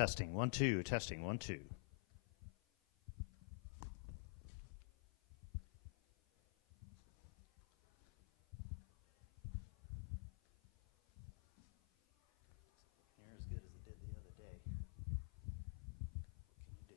Testing. 1, 2. Testing. 1, 2. You're as good as it did the other day. What can you do?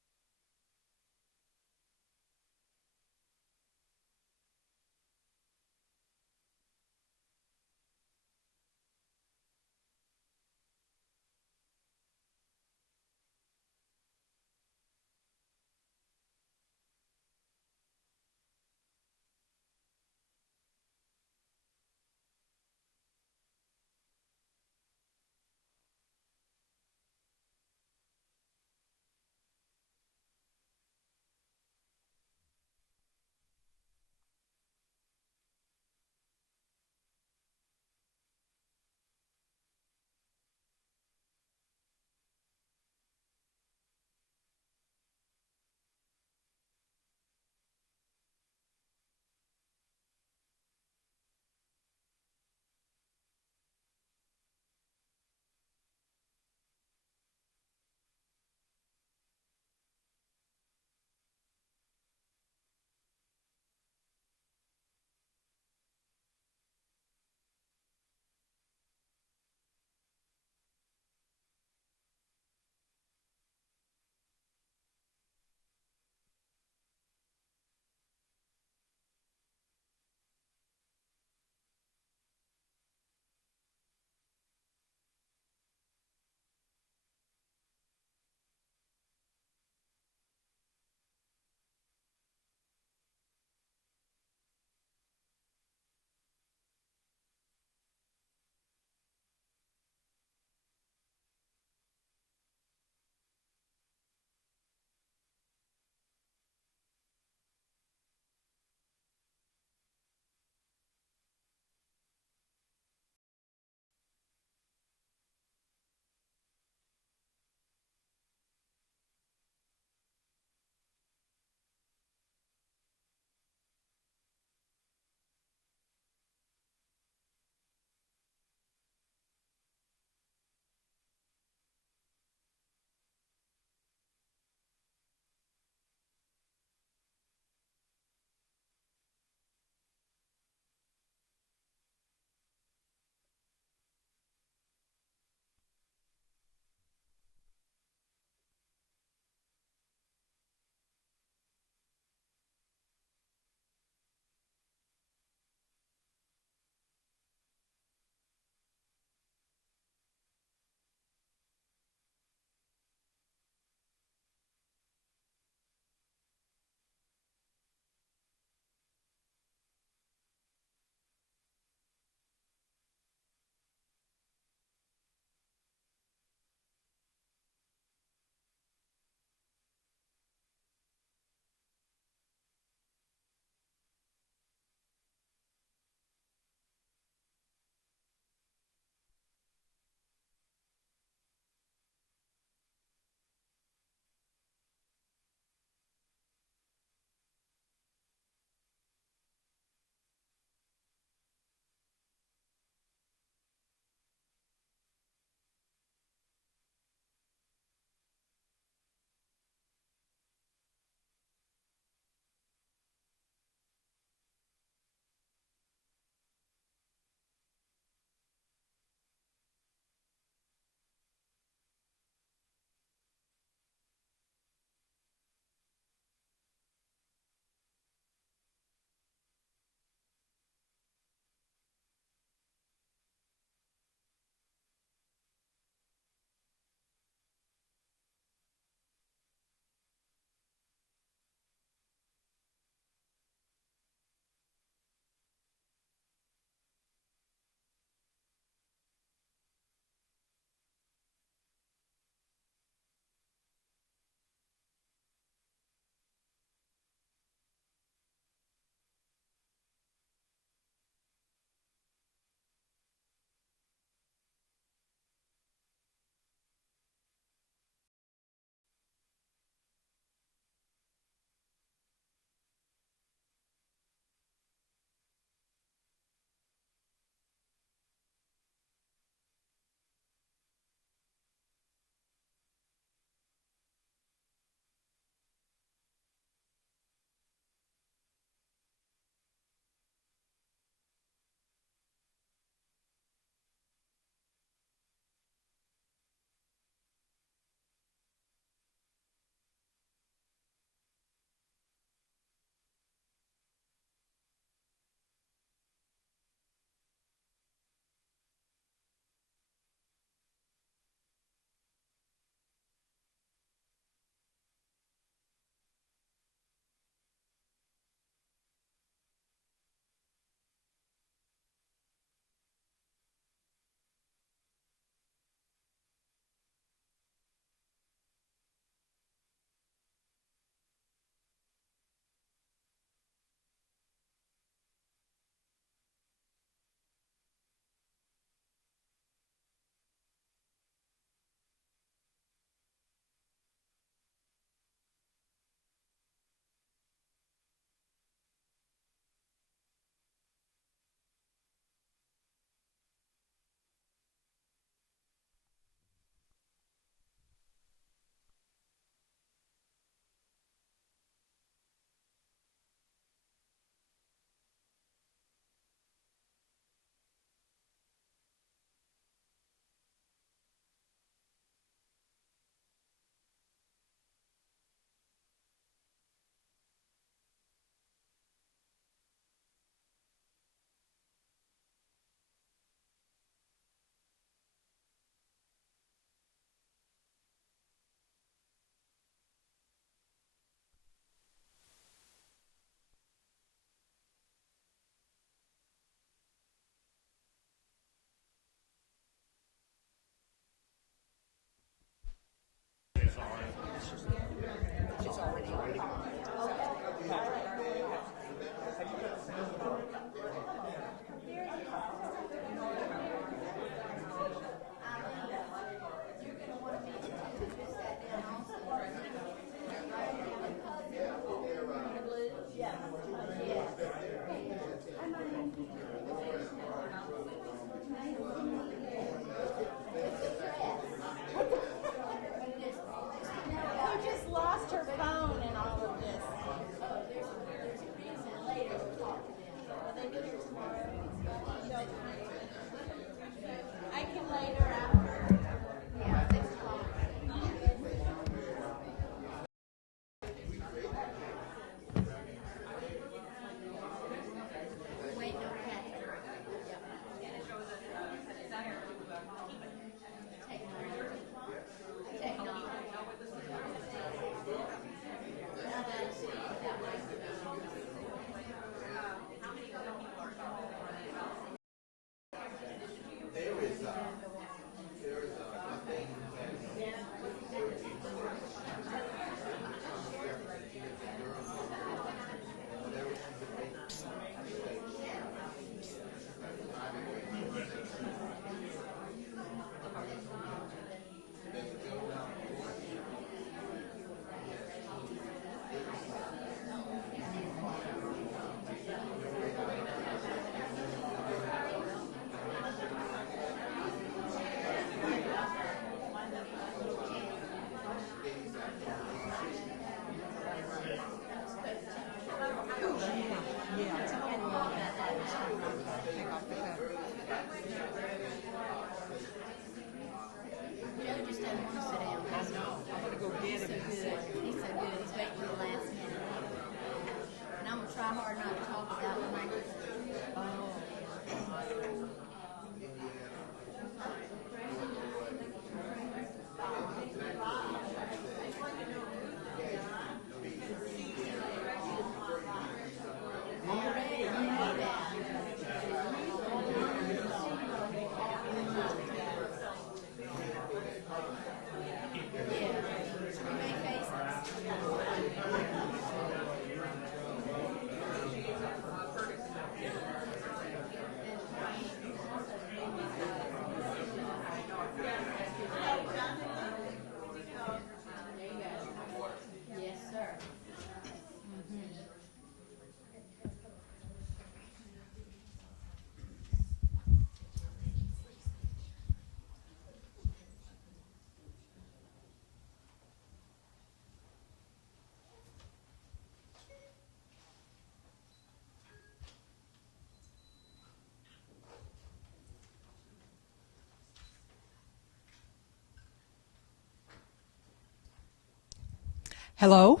Hello.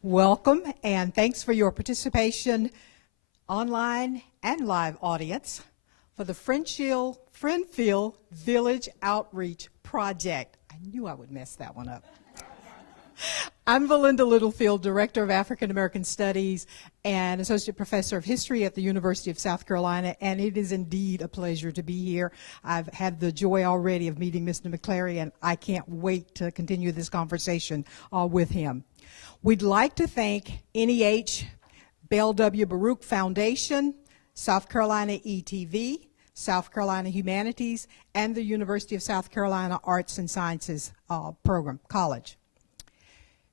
Welcome, and thanks for your participation, online and live audience, for the Friendfield Village Outreach Project. I knew I would mess that one up. I'm Belinda Littlefield, Director of African American Studies and Associate Professor of History at the University of South Carolina, and it is indeed a pleasure to be here. I've had the joy already of meeting Mr. McClary, and I can't wait to continue this conversation with him. We'd like to thank NEH, Belle W. Baruch Foundation, South Carolina ETV, South Carolina Humanities, and the University of South Carolina Arts and Sciences College.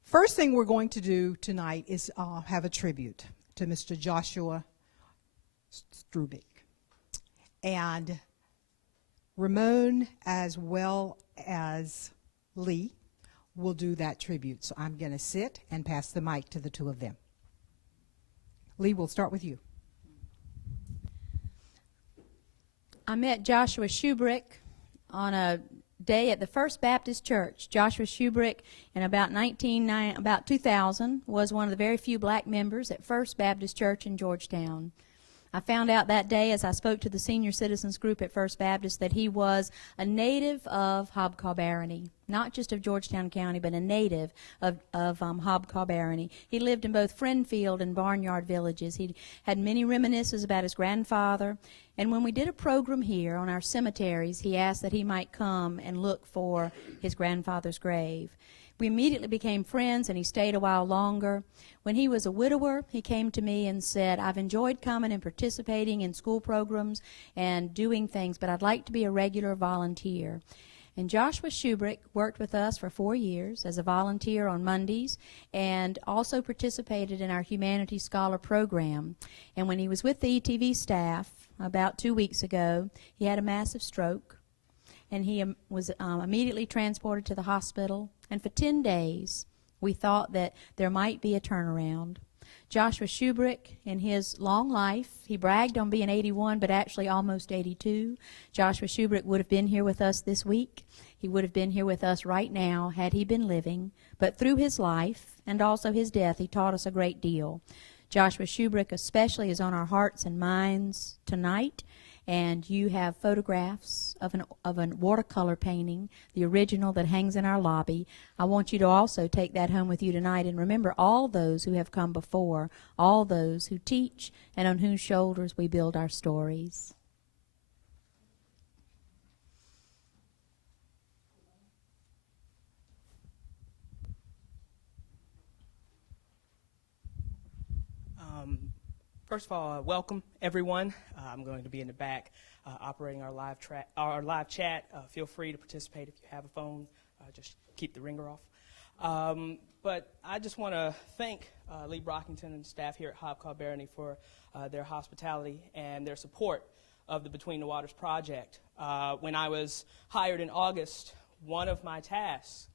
First thing we're going to do tonight is have a tribute to Mr. Joshua Shubrick. And Ramon, as well as Lee, will do that tribute. So I'm going to sit and pass the mic to the two of them. Lee, we'll start with you. I met Joshua Shubrick on a day at the First Baptist Church. Joshua Shubrick, in about 2000, was one of the very few black members at First Baptist Church in Georgetown. I found out that day as I spoke to the senior citizens group at First Baptist that he was a native of Hobcaw Barony, not just of Georgetown County, but a native of Hobcaw Barony. He lived in both Friendfield and Barnyard villages. He had many reminiscences about his grandfather. And when we did a program here on our cemeteries, he asked that he might come and look for his grandfather's grave. We immediately became friends, and he stayed a while longer. When he was a widower, he came to me and said, I've enjoyed coming and participating in school programs and doing things, but I'd like to be a regular volunteer. And Joshua Shubrick worked with us for 4 years as a volunteer on Mondays and also participated in our Humanities Scholar program. And when he was with the ETV staff about 2 weeks ago, he had a massive stroke, and he was immediately transported to the hospital. And for 10 days, we thought that there might be a turnaround. Joshua Shubrick, in his long life, he bragged on being 81, but actually almost 82. Joshua Shubrick would have been here with us this week. He would have been here with us right now had he been living. But through his life and also his death, he taught us a great deal. Joshua Shubrick especially is on our hearts and minds tonight. And you have photographs of a watercolor painting, the original that hangs in our lobby. I want you to also take that home with you tonight and remember all those who have come before, all those who teach and on whose shoulders we build our stories. First of all, welcome everyone. I'm going to be in the back operating our live chat. Feel free to participate if you have a phone. Just keep the ringer off. But I just want to thank Lee Brockington and staff here at Hobcaw Barony for their hospitality and their support of the Between the Waters project. When I was hired in August, one of my tasks,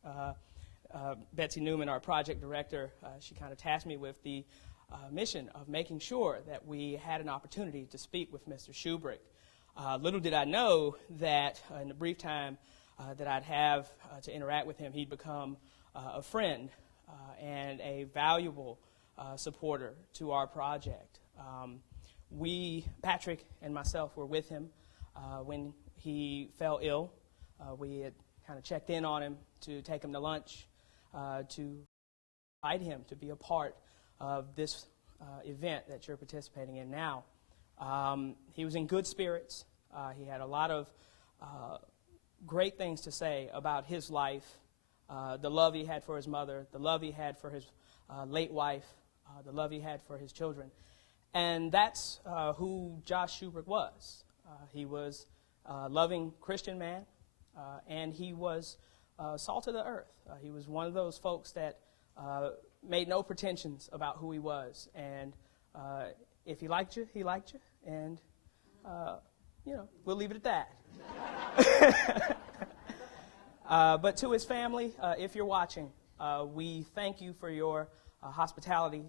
Betsy Newman, our project director, she kind of tasked me with the mission of making sure that we had an opportunity to speak with Mr. Shubrick. Little did I know that in the brief time that I'd have to interact with him, he'd become a friend and a valuable supporter to our project. Patrick and myself, were with him when he fell ill. We had kind of checked in on him to take him to lunch, to invite him to be a part of this event that you're participating in now. He was in good spirits. He had a lot of great things to say about his life, the love he had for his mother, the love he had for his late wife, the love he had for his children. And that's who Josh Shubrick was. He was a loving Christian man, and he was salt of the earth. He was one of those folks that made no pretensions about who he was, and if he liked you, he liked you, and we'll leave it at that. But to his family, if you're watching, we thank you for your hospitality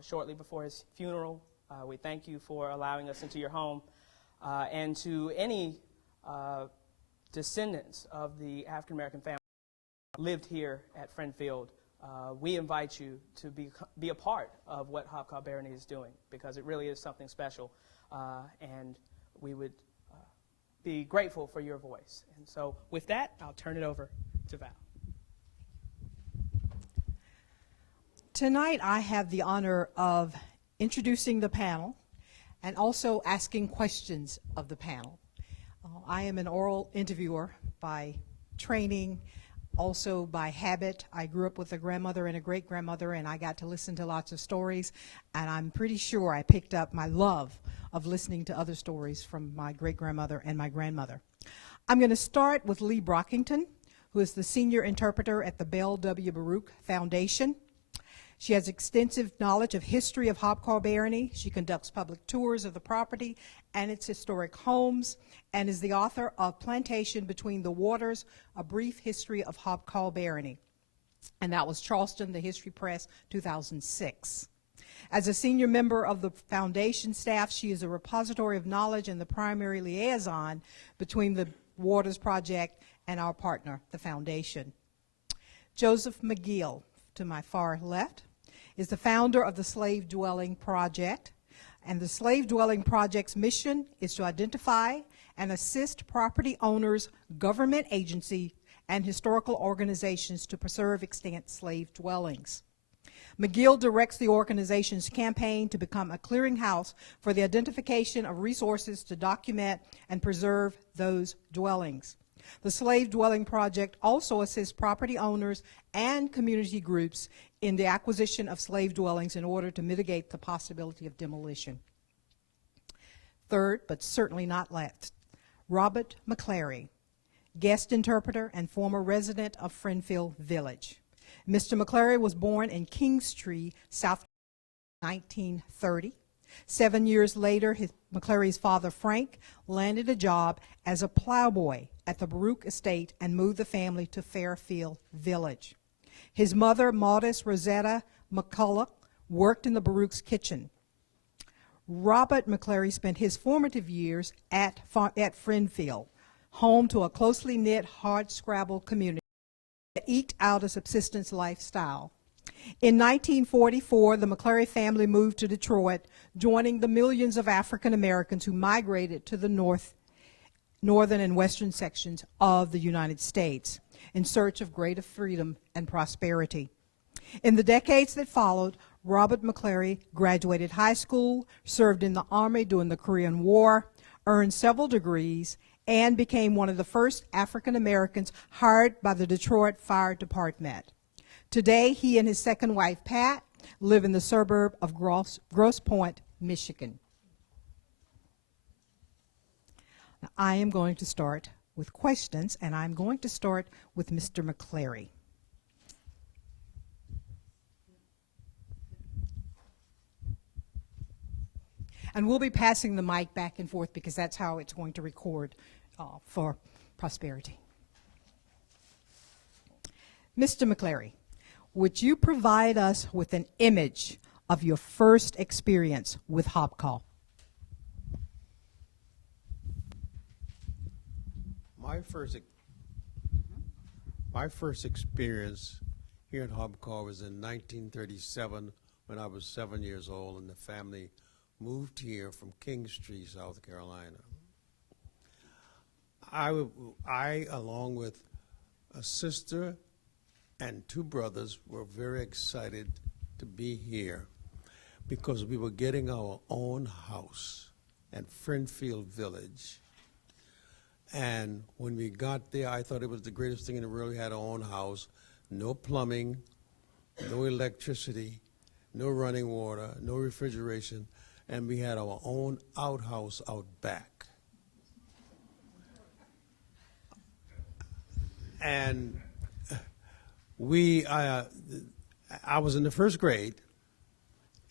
shortly before his funeral. We thank you for allowing us into your home, and to any descendants of the African American family. lived here at Friendfield, we invite you to be a part of what Hobcaw Barony is doing, because it really is something special, and we would be grateful for your voice. And so with that, I'll turn it over to Val. Tonight I have the honor of introducing the panel and also asking questions of the panel. I am an oral interviewer by training, also by habit. I grew up with a grandmother and a great-grandmother, and I got to listen to lots of stories, and I'm pretty sure I picked up my love of listening to other stories from my great-grandmother and my grandmother. I'm going to start with Lee Brockington, who is the senior interpreter at the Belle W. Baruch Foundation. She has extensive knowledge of history of Hobcaw Barony. She conducts public tours of the property and its historic homes, and is the author of Plantation Between the Waters, A Brief History of Hobcaw Barony. And that was Charleston, the History Press, 2006. As a senior member of the foundation staff, she is a repository of knowledge and the primary liaison between the Waters Project and our partner, the foundation. Joseph McGill, to my far left, is the founder of the Slave Dwelling Project. And the Slave Dwelling Project's mission is to identify and assist property owners, government agencies, and historical organizations to preserve extant slave dwellings. McGill directs the organization's campaign to become a clearinghouse for the identification of resources to document and preserve those dwellings. The Slave Dwelling Project also assists property owners and community groups in the acquisition of slave dwellings in order to mitigate the possibility of demolition. Third, but certainly not last, Robert McClary, guest interpreter and former resident of Friendfield Village. Mr. McClary was born in Kingstree, South Carolina, 1930. 7 years later, McClary's father, Frank, landed a job as a plowboy at the Baruch estate and moved the family to Fairfield Village. His mother, Maudis Rosetta McCulloch, worked in the Baruch's kitchen. Robert McClary spent his formative years at Friendfield, home to a closely knit, hard-scrabble community that eked out a subsistence lifestyle. In 1944, the McClary family moved to Detroit, joining the millions of African Americans who migrated to the northern and western sections of the United States in search of greater freedom and prosperity. In the decades that followed, Robert McClary graduated high school, served in the Army during the Korean War, earned several degrees, and became one of the first African Americans hired by the Detroit Fire Department. Today, he and his second wife, Pat, live in the suburb of Grosse Pointe, Michigan. Now, I am going to start with questions, and I'm going to start with Mr. McClary. And we'll be passing the mic back and forth because that's how it's going to record for prosperity. Mr. McClary, would you provide us with an image of your first experience with Hobcaw? My first experience here in Hobcaw was in 1937 when I was 7 years old and the family moved here from Kingstree, South Carolina. I, along with a sister and two brothers, were very excited to be here because we were getting our own house at Friendfield Village. And when we got there, I thought it was the greatest thing in the world. We had our own house, no plumbing, no electricity, no running water, no refrigeration, and we had our own outhouse out back. And I was in the first grade,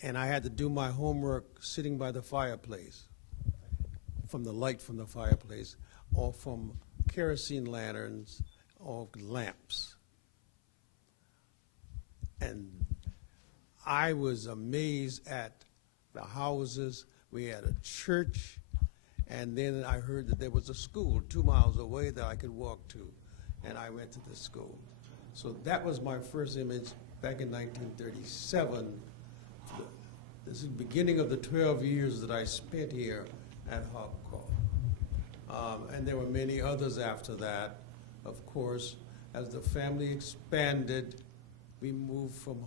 and I had to do my homework sitting by the fireplace, from the light from the fireplace, or from kerosene lanterns or lamps. And I was amazed at the houses. We had a church, and then I heard that there was a school 2 miles away that I could walk to, and I went to the school. So that was my first image back in 1937. This is the beginning of the 12 years that I spent here at Hobcaw. And there were many others after that. Of course, as the family expanded, we moved from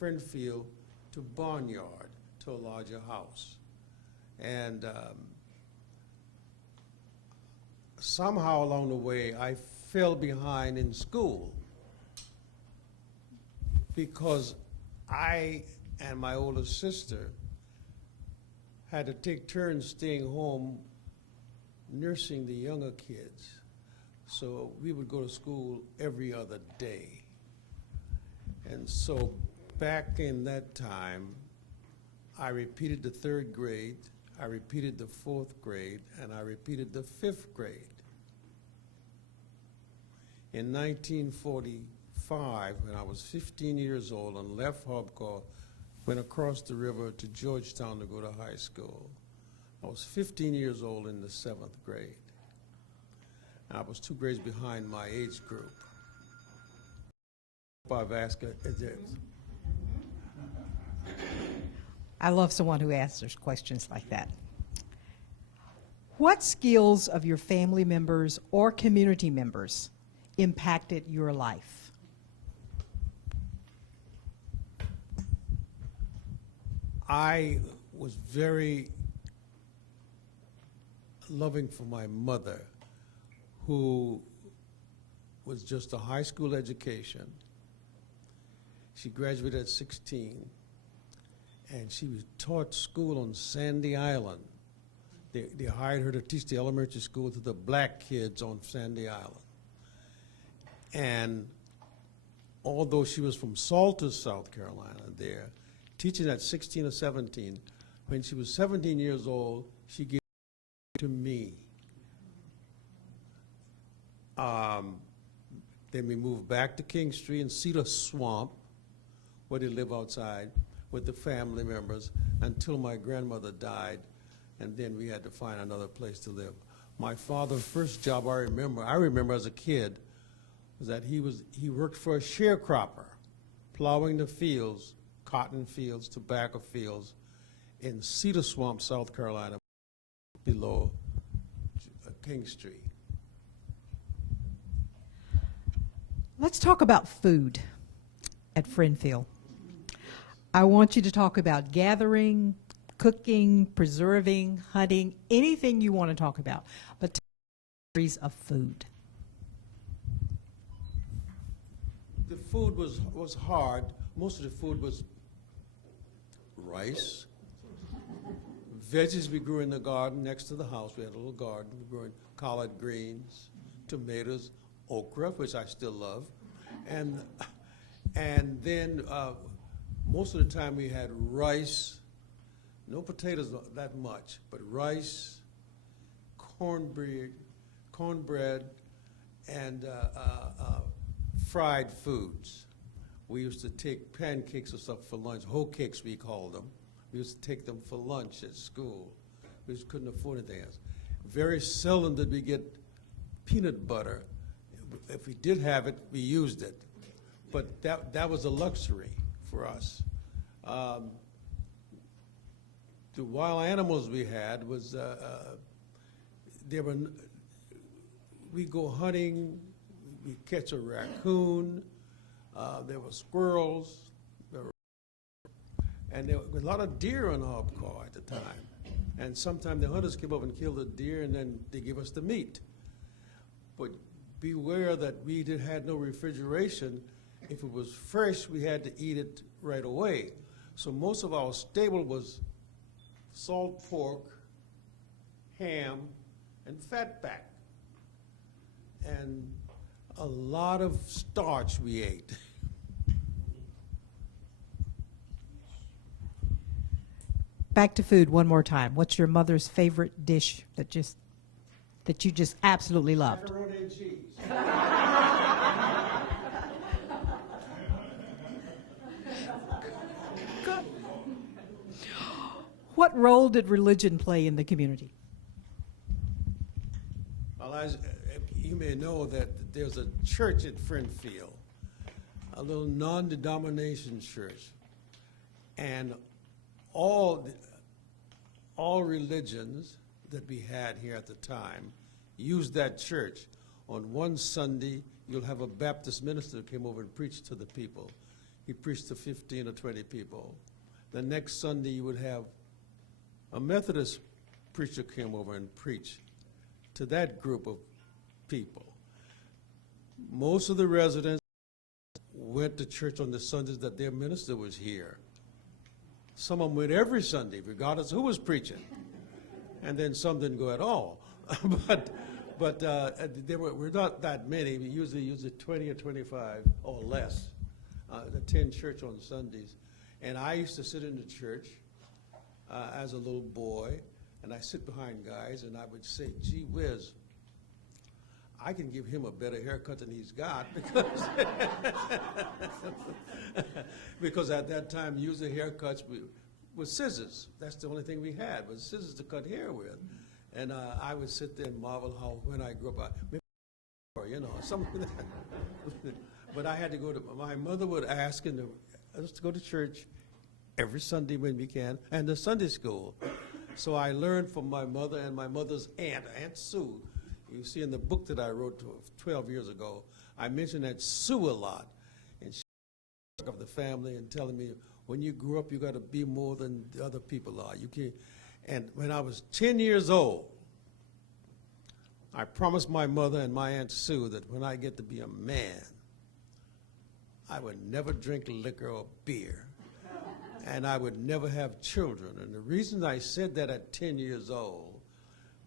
Friendfield to Barnyard, to a larger house. And somehow along the way, I fell behind in school because I and my older sister had to take turns staying home nursing the younger kids. So we would go to school every other day. And so back in that time, I repeated the 3rd grade, I repeated the 4th grade, and I repeated the 5th grade. In 1945, when I was 15 years old and left Hobcaw, went across the river to Georgetown to go to high school. I was 15 years old in the 7th grade. I was 2 grades behind my age group. I love someone who answers questions like that. What skills of your family members or community members impacted your life? I was very loving for my mother, who was just a high school education. She graduated at 16, and she was taught school on Sandy Island. They hired her to teach the elementary school to the black kids on Sandy Island. And although she was from Salters, South Carolina there, teaching at 16 or 17, when she was 17 years old, she gave it to me. Then we moved back to King Street and Cedar Swamp, where they live outside with the family members until my grandmother died, and then we had to find another place to live. My father's first job I remember as a kid, was that he worked for a sharecropper, plowing the fields, cotton fields, tobacco fields in Cedar Swamp, South Carolina, below King Street. Let's talk about food at Friendfield. I want you to talk about gathering, cooking, preserving, hunting, anything you want to talk about, but stories of food. The food was hard. Most of the food was rice, veggies we grew in the garden next to the house. We had a little garden. We grew in collard greens, tomatoes, okra, which I still love, and then most of the time we had rice, no potatoes that much, but rice, cornbread, and fried foods. We used to take pancakes or stuff for lunch, hoe cakes we called them. We used to take them for lunch at school. We just couldn't afford anything else. Very seldom did we get peanut butter. If we did have it, we used it. But that was a luxury for us. The wild animals we had was, we go hunting, we catch a raccoon, there were squirrels, and there were a lot of deer on Hobcaw at the time. And sometimes the hunters came up and killed the deer, and then they give us the meat. But beware that we had no refrigeration. If it was fresh, we had to eat it right away. So most of our stable was salt pork, ham, and fatback. And a lot of starch we ate. Back to food one more time. What's your mother's favorite dish that you just absolutely loved? Macaroni and cheese. Good. What role did religion play in the community? Well, as you may know, that there's a church at Friendfield, a little non-denomination church, and all religions that we had here at the time used that church. On one Sunday, you'll have a Baptist minister who came over and preached to the people. He preached to 15 or 20 people. The next Sunday, you would have a Methodist preacher came over and preached to that group of people. Most of the residents went to church on the Sundays that their minister was here. Some of them went every Sunday, regardless who was preaching. And then some didn't go at all. but there were not that many. We usually 20 or 25 or less attend church on Sundays. And I used to sit in the church as a little boy, and I sit behind guys, and I would say, gee whiz, I can give him a better haircut than he's got, because at that time, usually haircuts with scissors. That's the only thing we had, was scissors to cut hair with. And I would sit there and marvel how, when I grew up, something like that. But I had to go to, my mother would ask us to go to church every Sunday when we can, and the Sunday school. So I learned from my mother and my mother's aunt, Aunt Sue. You see in the book that I wrote 12 years ago, I mentioned that Sue a lot. And she was of the family and telling me, when you grow up, you got to be more than the other people are. You can't. And when I was 10 years old, I promised my mother and my Aunt Sue that when I get to be a man, I would never drink liquor or beer, and I would never have children. And the reason I said that at 10 years old,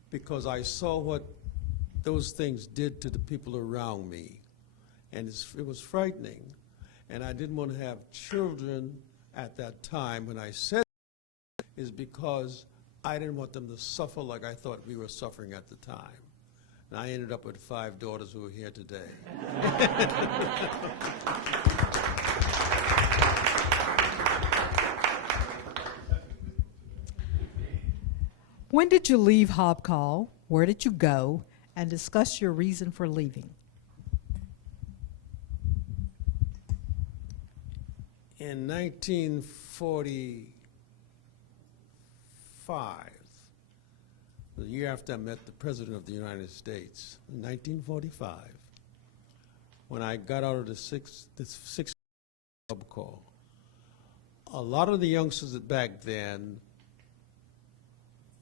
because I saw what those things did to the people around me, and it was frightening. And I didn't want to have children at that time. When I said that, is because I didn't want them to suffer like I thought we were suffering at the time. And I ended up with 5 daughters who are here today. When did you leave Hobcaw? Where did you go? And discuss your reason for leaving. In 1945, the year after I met the President of the United States, in 1945, when I got out of the sixth Hobcaw, a lot of the youngsters back then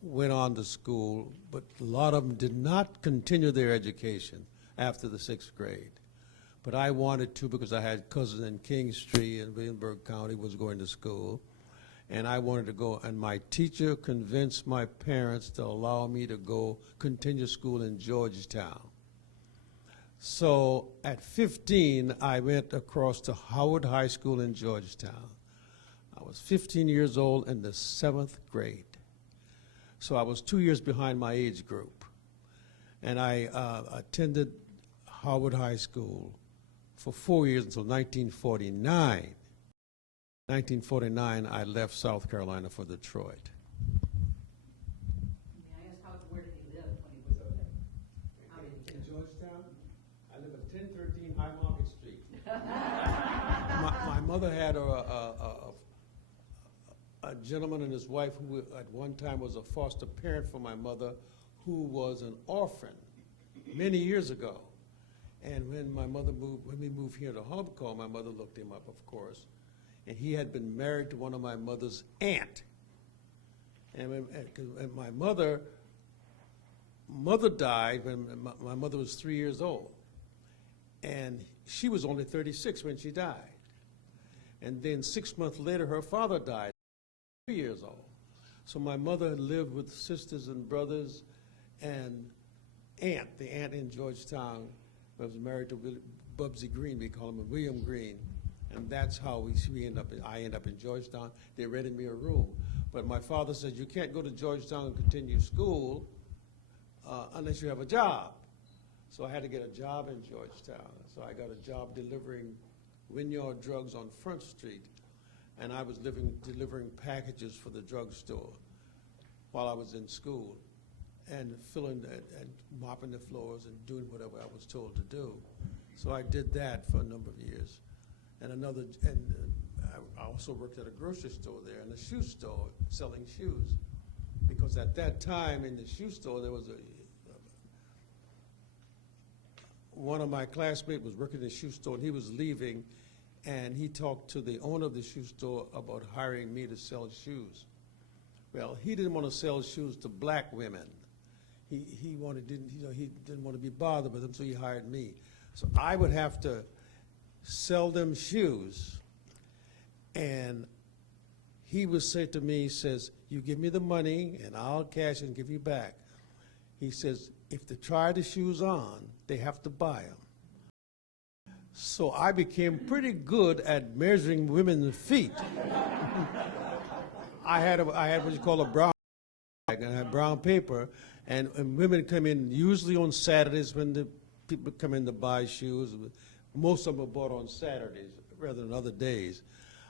went on to school, but a lot of them did not continue their education after the 6th grade. But I wanted to, because I had cousins in Kingstree and Williamsburg County was going to school, and I wanted to go. And my teacher convinced my parents to allow me to go continue school in Georgetown. So at 15, I went across to Howard High School in Georgetown. I was 15 years old in the 7th grade. So I was 2 years behind my age group. And I attended Howard High School for 4 years until 1949. 1949, I left South Carolina for Detroit. May I ask, where did he live when he was over there? In Georgetown, I live at 1013 High Market Street. my mother had a gentleman and his wife who at one time was a foster parent for my mother, who was an orphan many years ago. And when we moved here to Hobcaw, my mother looked him up, of course, and he had been married to one of my mother's aunt. And when my mother died when my mother was 3 years old, and she was only 36 when she died. And then 6 months later, her father died, 3 years old. So my mother had lived with sisters and brothers and aunt, the aunt in Georgetown, was married to Bubsy Green, we call him William Green. And that's how I end up in Georgetown. They rented me a room. But my father said, you can't go to Georgetown and continue school unless you have a job. So I had to get a job in Georgetown. So I got a job delivering Wynyard drugs on Front Street. And I was delivering packages for the drugstore while I was in school, and filling and mopping the floors and doing whatever I was told to do. So I did that for a number of years. I also worked at a grocery store there and a shoe store selling shoes. Because at that time in the shoe store, there was one of my classmates was working in the shoe store, and he was leaving, and he talked to the owner of the shoe store about hiring me to sell shoes. Well, he didn't want to sell shoes to black women. He didn't want to be bothered with them, so he hired me. So I would have to sell them shoes, and he would say to me, he says, you give me the money, and I'll cash and give you back. He says, if they try the shoes on, they have to buy them. So I became pretty good at measuring women's feet. I had what you call a brown bag, and I had brown paper, and women come in usually on Saturdays when the people come in to buy shoes. Most of them are bought on Saturdays rather than other days.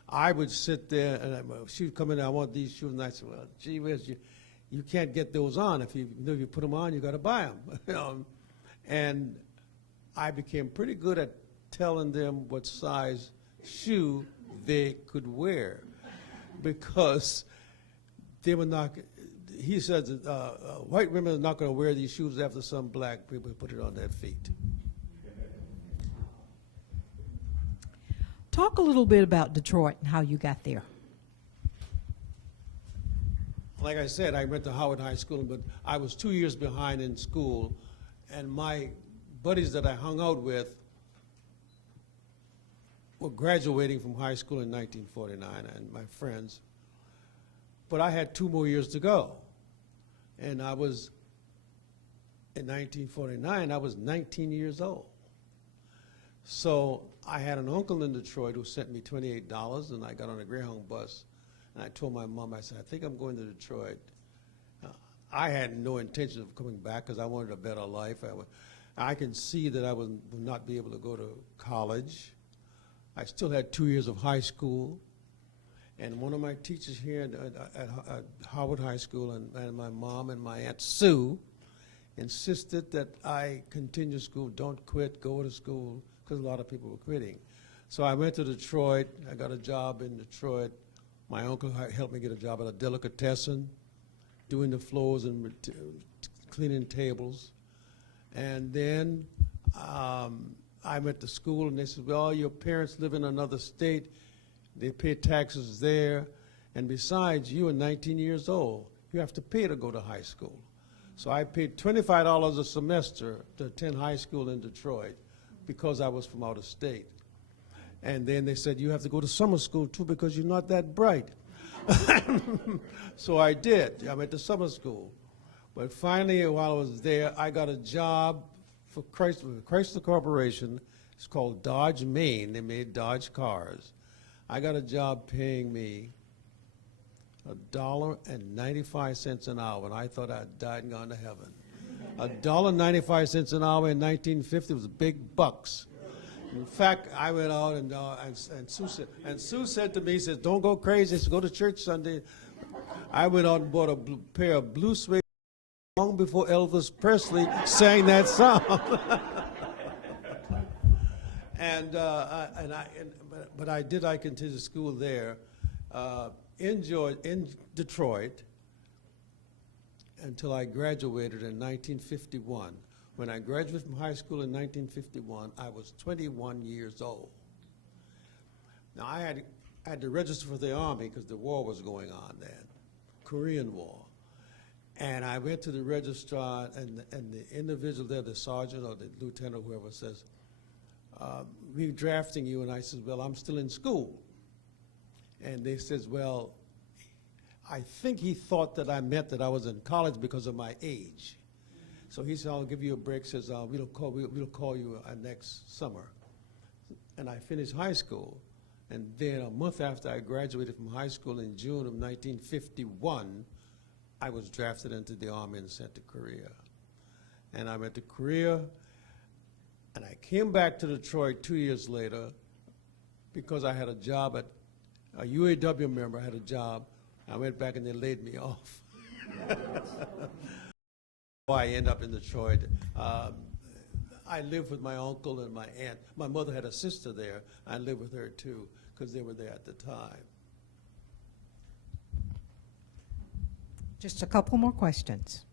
I would sit there, and she would come in, I want these shoes, and I said, well, gee whiz, you can't get those on. If you put them on, you got to buy them. And I became pretty good at telling them what size shoe they could wear, because they were not. He said that white women are not going to wear these shoes after some black people put it on their feet. Talk a little bit about Detroit and how you got there. Like I said, I went to Howard High School, but I was 2 years behind in school, and my buddies that I hung out with were graduating from high school in 1949, and my friends. But I had 2 more years to go. And I was, in 1949, I was 19 years old. So I had an uncle in Detroit who sent me $28, and I got on a Greyhound bus, and I told my mom, I said, I think I'm going to Detroit. I had no intention of coming back because I wanted a better life. I can see that I would not be able to go to college. I still had 2 years of high school. And one of my teachers here at Howard High School, and my mom and my Aunt Sue, insisted that I continue school, don't quit, go to school, because a lot of people were quitting. So I went to Detroit. I got a job in Detroit. My uncle helped me get a job at a delicatessen, doing the floors and cleaning tables. And then I went to school, and they said, well, your parents live in another state. They pay taxes there. And besides, you are 19 years old. You have to pay to go to high school. So I paid $25 a semester to attend high school in Detroit because I was from out of state. And then they said, you have to go to summer school, too, because you're not that bright. So I did. I went to summer school. But finally, while I was there, I got a job for Chrysler Corporation. It's called Dodge, Maine. They made Dodge cars. I got a job paying me $1.95 an hour, and I thought I'd died and gone to heaven. $1.95 an hour in 1950 was big bucks. In fact, I went out and Sue said to me, says, don't go crazy, go to church Sunday. I went out and bought a pair of blue suede long before Elvis Presley sang that song. But I continued school there in Detroit until I graduated in 1951. When I graduated from high school in 1951, I was 21 years old. Now I had to register for the Army because the war was going on then, Korean War. And I went to the registrar, and the individual there, the sergeant or the lieutenant or whoever, says, we're drafting you. And I said, well, I'm still in school. And they says, well, I think he thought that I meant that I was in college because of my age. So he said, I'll give you a break. Says, we'll call you next summer. And I finished high school. And then a month after I graduated from high school in June of 1951, I was drafted into the Army and sent to Korea. And I went to Korea, and I came back to Detroit 2 years later because I had a job at a UAW member. I had a job. I went back and they laid me off. I ended up in Detroit. I lived with my uncle and my aunt. My mother had a sister there. I lived with her too, because they were there at the time. Just a couple more questions.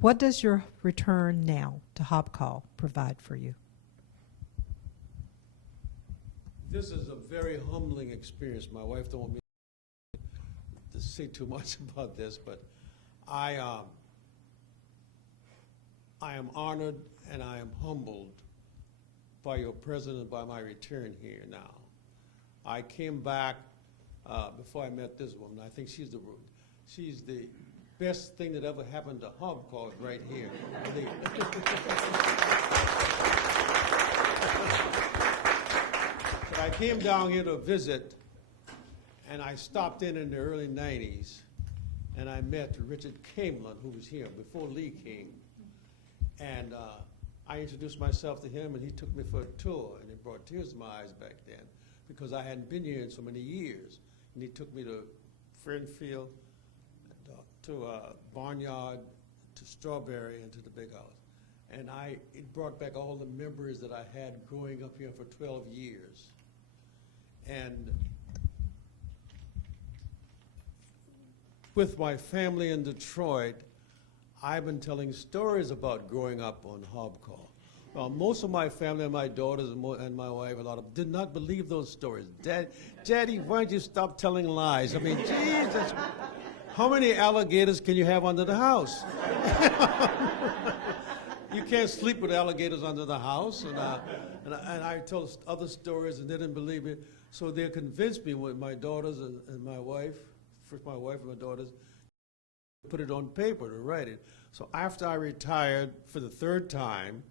What does your return now to Hobcaw provide for you? This is a very humbling experience. My wife don't want me to say too much about this, but I am honored and I am humbled by your presence and by my return here now. I came back before I met this woman. I think she's the best thing that ever happened to Hobcaw right here. But I came down here to visit, and I stopped in the early 90s, and I met Richard Camelin, who was here before Lee came. And I introduced myself to him, and he took me for a tour, and it brought tears to my eyes back then, because I hadn't been here in so many years. And he took me to Friendfield, to Barnyard, to Strawberry, and to the big house. And it brought back all the memories that I had growing up here for 12 years. And with my family in Detroit, I've been telling stories about growing up on Hobcaw. Most of my family and my daughters and my wife, a lot of them, did not believe those stories. Daddy, why don't you stop telling lies? I mean, Jesus, how many alligators can you have under the house? You can't sleep with alligators under the house. And I told other stories, and they didn't believe it. So they convinced me with my daughters and my wife, first my wife and my daughters, put it on paper to write it. So after I retired for the third time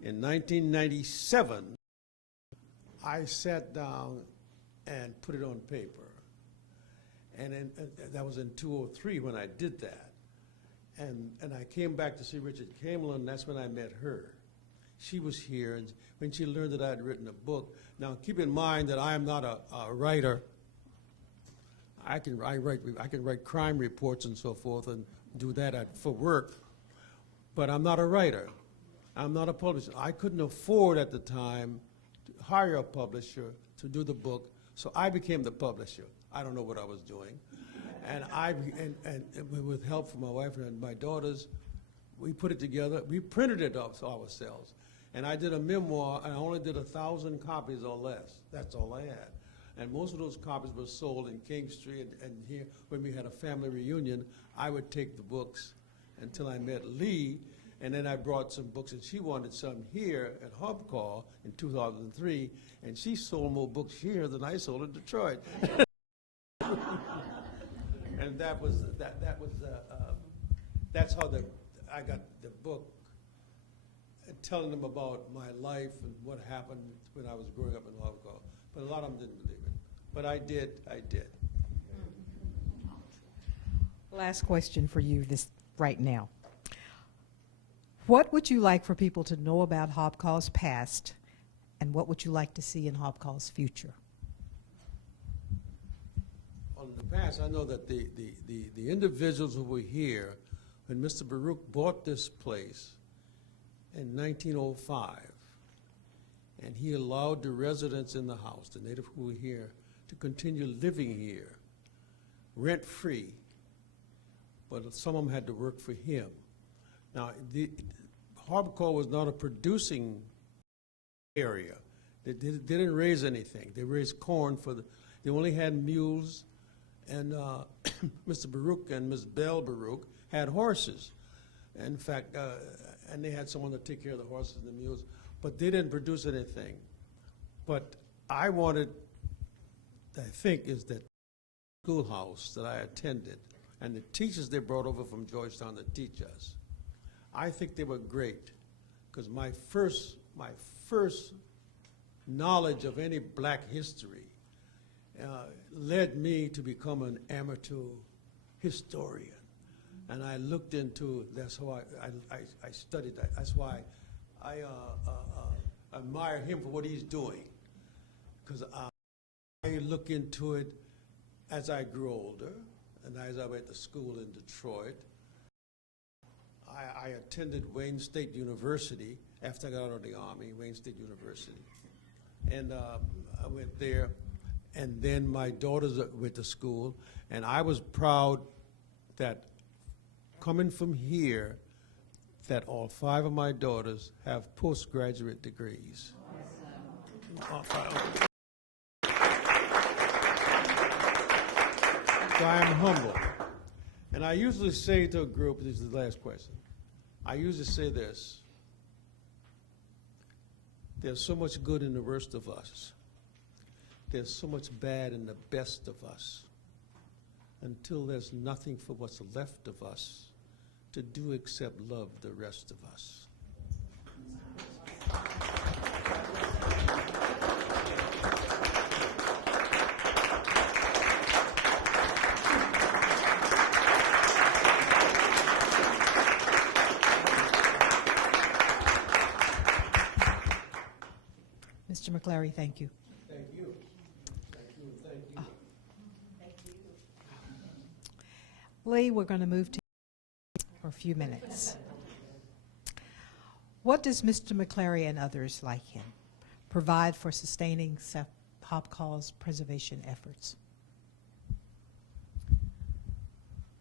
in 1997, I sat down and put it on paper. And that was in 2003 when I did that. And I came back to see Richard Camelin, and that's when I met her. She was here, and when she learned that I had written a book. Now, keep in mind that I am not a writer. I can write crime reports and so forth and do that for work, but I'm not a writer. I'm not a publisher. I couldn't afford at the time to hire a publisher to do the book, so I became the publisher. I don't know what I was doing. And with help from my wife and my daughters, we put it together. We printed it off ourselves. And I did a memoir, and I only did 1,000 copies or less. That's all I had. And most of those copies were sold in King Street, and here, when we had a family reunion, I would take the books until I met Lee, and then I brought some books, and she wanted some here at Hobcaw in 2003, and she sold more books here than I sold in Detroit. And that's how I got the book, telling them about my life and what happened when I was growing up in Hobcaw. But a lot of them didn't believe it. But I did. Last question for you right now. What would you like for people to know about Hobcaw's past, and what would you like to see in Hobcaw's future? On the past, I know that the individuals who were here when Mr. Baruch bought this place in 1905, and he allowed the residents in the house, the native who were here, to continue living here, rent-free, but some of them had to work for him. Now, Hobcaw was not a producing area. They didn't raise anything. They raised corn they only had mules, and Mr. Baruch and Ms. Belle Baruch had horses. In fact, and they had someone to take care of the horses and the mules, but they didn't produce anything. But I think, is that schoolhouse that I attended, and the teachers they brought over from Georgetown to teach us, I think they were great, because my first knowledge of any black history led me to become an amateur historian. And I looked into, that's how I studied that. That's why I admire him for what he's doing. Because I look into it as I grew older, and as I went to school in Detroit. I I attended Wayne State University after I got out of the Army, Wayne State University. And I went there, and then my daughters went to school, and I was proud that coming from here, that all 5 of my daughters have postgraduate degrees. All 5. So I am humble. And I usually say to a group, this is the last question, I usually say this: there's so much good in the worst of us. There's so much bad in the best of us. Until there's nothing for what's left of us to do except love the rest of us. Mr. McClary, thank you. Thank you. Thank you. Thank you. Lee, we're going to move to you for a few minutes. What does Mr. McClary and others like him provide for sustaining Hobcaw's preservation efforts?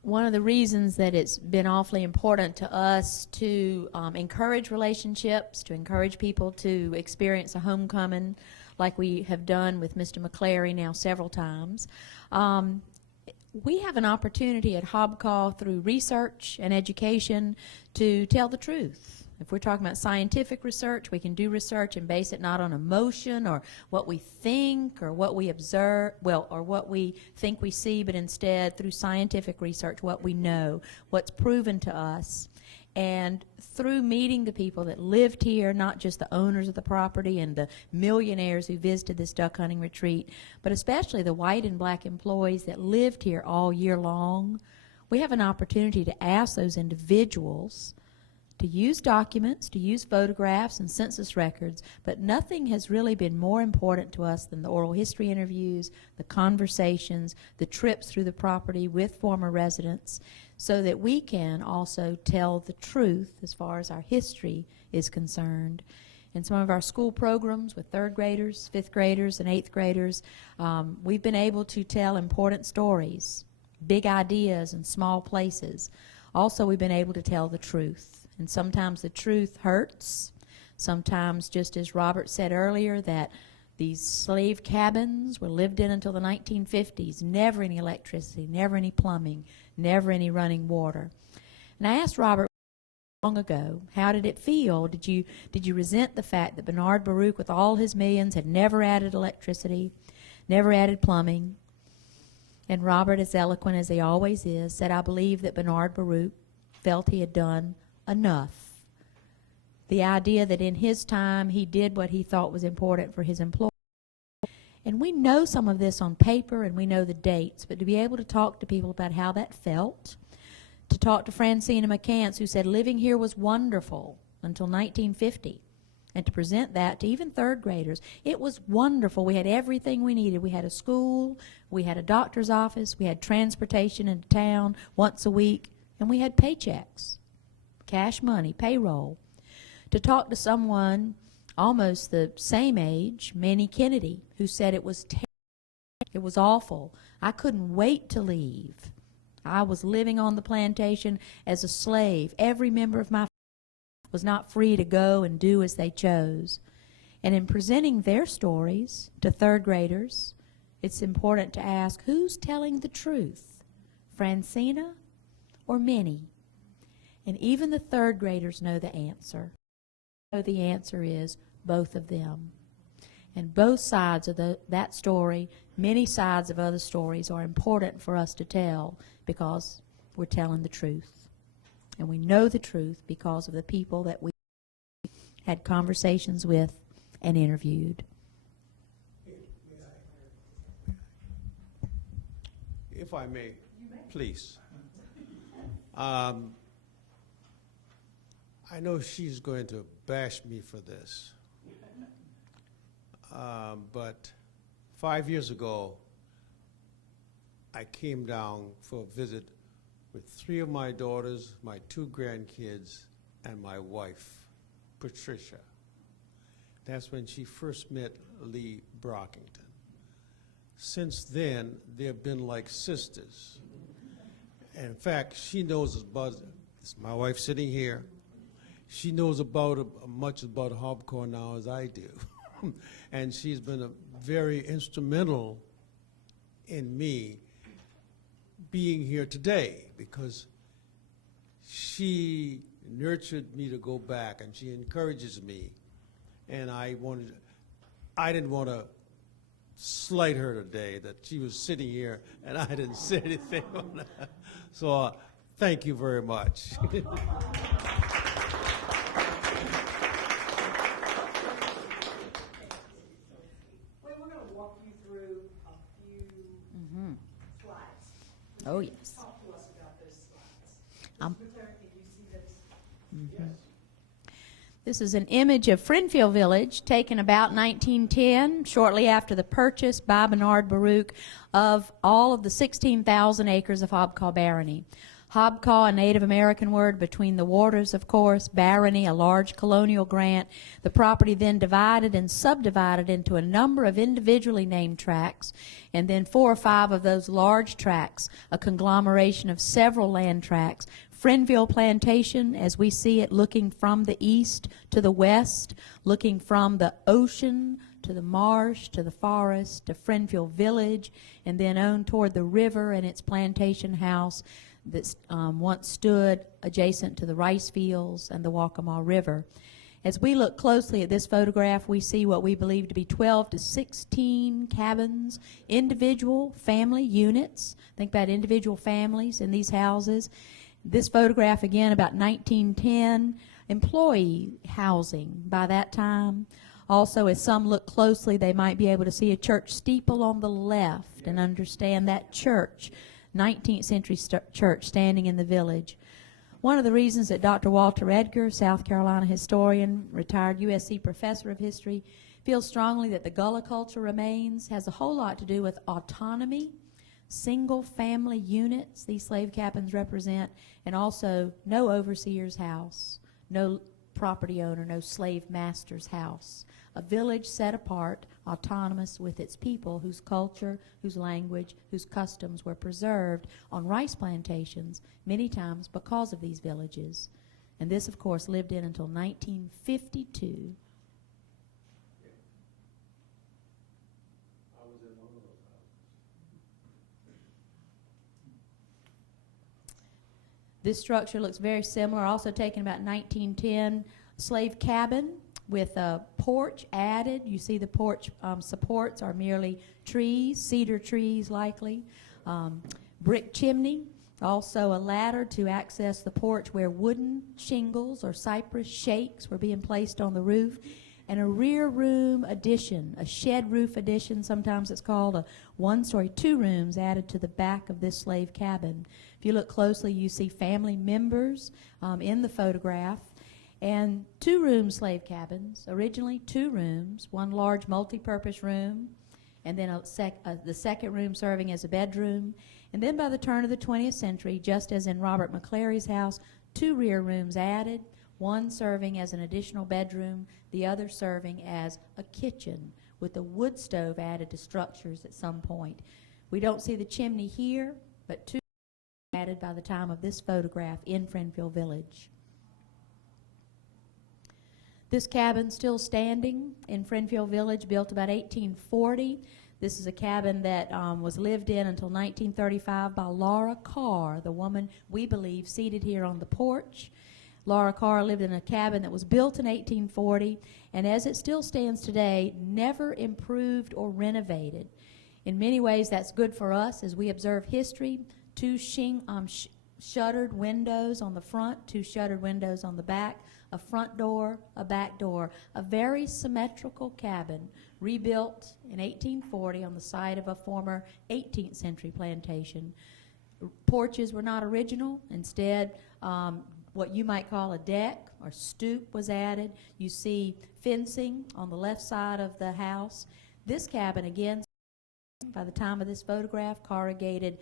One of the reasons that it's been awfully important to us to encourage relationships, to encourage people to experience a homecoming like we have done with Mr. McClary now several times. We have an opportunity at Hobcaw through research and education to tell the truth. If we're talking about scientific research, we can do research and base it not on emotion or what we think or what we observe, or what we think we see, but instead through scientific research, what we know, what's proven to us. And through meeting the people that lived here, not just the owners of the property and the millionaires who visited this duck hunting retreat, but especially the white and black employees that lived here all year long, we have an opportunity to ask those individuals to use documents, to use photographs and census records, but nothing has really been more important to us than the oral history interviews, the conversations, the trips through the property with former residents, so that we can also tell the truth as far as our history is concerned. In some of our school programs with 3rd graders, 5th graders, and 8th graders, we've been able to tell important stories, big ideas in small places. Also, we've been able to tell the truth. And sometimes the truth hurts. Sometimes, just as Robert said earlier, that these slave cabins were lived in until the 1950s. Never any electricity, never any plumbing, never any running water. And I asked Robert long ago, how did it feel? Did you resent the fact that Bernard Baruch, with all his millions, had never added electricity, never added plumbing? And Robert, as eloquent as he always is, said, I believe that Bernard Baruch felt he had done enough. The idea that in his time he did what he thought was important for his employees. And we know some of this on paper and we know the dates, but to be able to talk to people about how that felt, to talk to Francina McCants, who said living here was wonderful until 1950, and to present that to even 3rd graders, it was wonderful. We had everything we needed. We had a school, we had a doctor's office, we had transportation into town once a week, and we had paychecks. Cash money, payroll. To talk to someone almost the same age, Manny Kennedy, who said it was terrible, it was awful. I couldn't wait to leave. I was living on the plantation as a slave. Every member of my family was not free to go and do as they chose. And in presenting their stories to 3rd graders, it's important to ask, who's telling the truth? Francina or Minnie? And even the 3rd graders know the answer. So the answer is both of them. And both sides of that story, many sides of other stories, are important for us to tell because we're telling the truth. And we know the truth because of the people that we had conversations with and interviewed. If I may, please. I know she's going to bash me for this, but 5 years ago, I came down for a visit with 3 of my daughters, my 2 grandkids, and my wife, Patricia. That's when she first met Lee Brockington. Since then, they've been like sisters. And in fact, she knows about, this is my wife sitting here, she knows about much about Hobcaw now as I do. And she's been very instrumental in me being here today, because she nurtured me to go back, and she encourages me. And I didn't want to slight her today that she was sitting here and I didn't say anything on that. So thank you very much. Well, we're going to walk you through a few slides. Oh, yes. Talk to us about those slides. Um, Mr. Clerk, can you see those? Yes. This is an image of Friendfield Village taken about 1910, shortly after the purchase by Bernard Baruch of all of the 16,000 acres of Hobcaw barony. Hobcaw, a Native American word between the waters, of course, barony, a large colonial grant. The property then divided and subdivided into a number of individually named tracts, and then 4 or 5 of those large tracts, a conglomeration of several land tracts. Friendfield Plantation, as we see it, looking from the east to the west, looking from the ocean to the marsh to the forest to Friendfield Village, and then on toward the river and its plantation house that once stood adjacent to the rice fields and the Waccamaw River. As we look closely at this photograph, we see what we believe to be 12 to 16 cabins, individual family units. Think about individual families in these houses. This photograph, again, about 1910, employee housing by that time. Also, as some look closely, they might be able to see a church steeple on the left and understand that church, 19th century church standing in the village. One of the reasons that Dr. Walter Edgar, South Carolina historian, retired USC professor of history, feels strongly that the Gullah culture remains has a whole lot to do with autonomy, single family units these slave cabins represent, and also no overseer's house, no property owner, no slave master's house. A village set apart, autonomous with its people, whose culture, whose language, whose customs were preserved on rice plantations, many times because of these villages. And this, of course, lived in until 1952. This structure looks very similar, also taken about 1910, slave cabin with a porch added. You see the porch supports are merely trees, cedar trees likely. Brick chimney, also a ladder to access the porch where wooden shingles or cypress shakes were being placed on the roof. And a rear room addition, a shed roof addition, sometimes it's called, a one-story, 2 rooms added to the back of this slave cabin. If you look closely, you see family members in the photograph. And 2-room slave cabins, originally 2 rooms, one large multi-purpose room, and then the second room serving as a bedroom. And then by the turn of the 20th century, just as in Robert McClary's house, 2 rear rooms added, one serving as an additional bedroom, the other serving as a kitchen with a wood stove added to structures at some point. We don't see the chimney here, but 2 added by the time of this photograph in Friendfield Village. This cabin still standing in Friendfield Village, built about 1840. This is a cabin that was lived in until 1935 by Laura Carr, the woman we believe seated here on the porch. Laura Carr lived in a cabin that was built in 1840, and as it still stands today, never improved or renovated. In many ways, that's good for us as we observe history. 2 shuttered windows on the front, 2 shuttered windows on the back, a front door, a back door, a very symmetrical cabin rebuilt in 1840 on the site of a former 18th century plantation. Porches were not original. Instead, what you might call a deck or stoop was added. You see fencing on the left side of the house. This cabin, again, by the time of this photograph, corrugated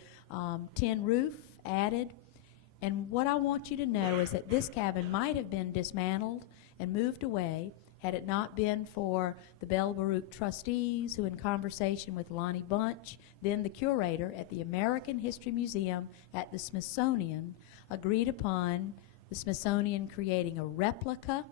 tin roof added. And what I want you to know is that this cabin might have been dismantled and moved away had it not been for the Bell Baruch trustees who, in conversation with Lonnie Bunch, then the curator at the American History Museum at the Smithsonian, agreed upon the Smithsonian creating a replica,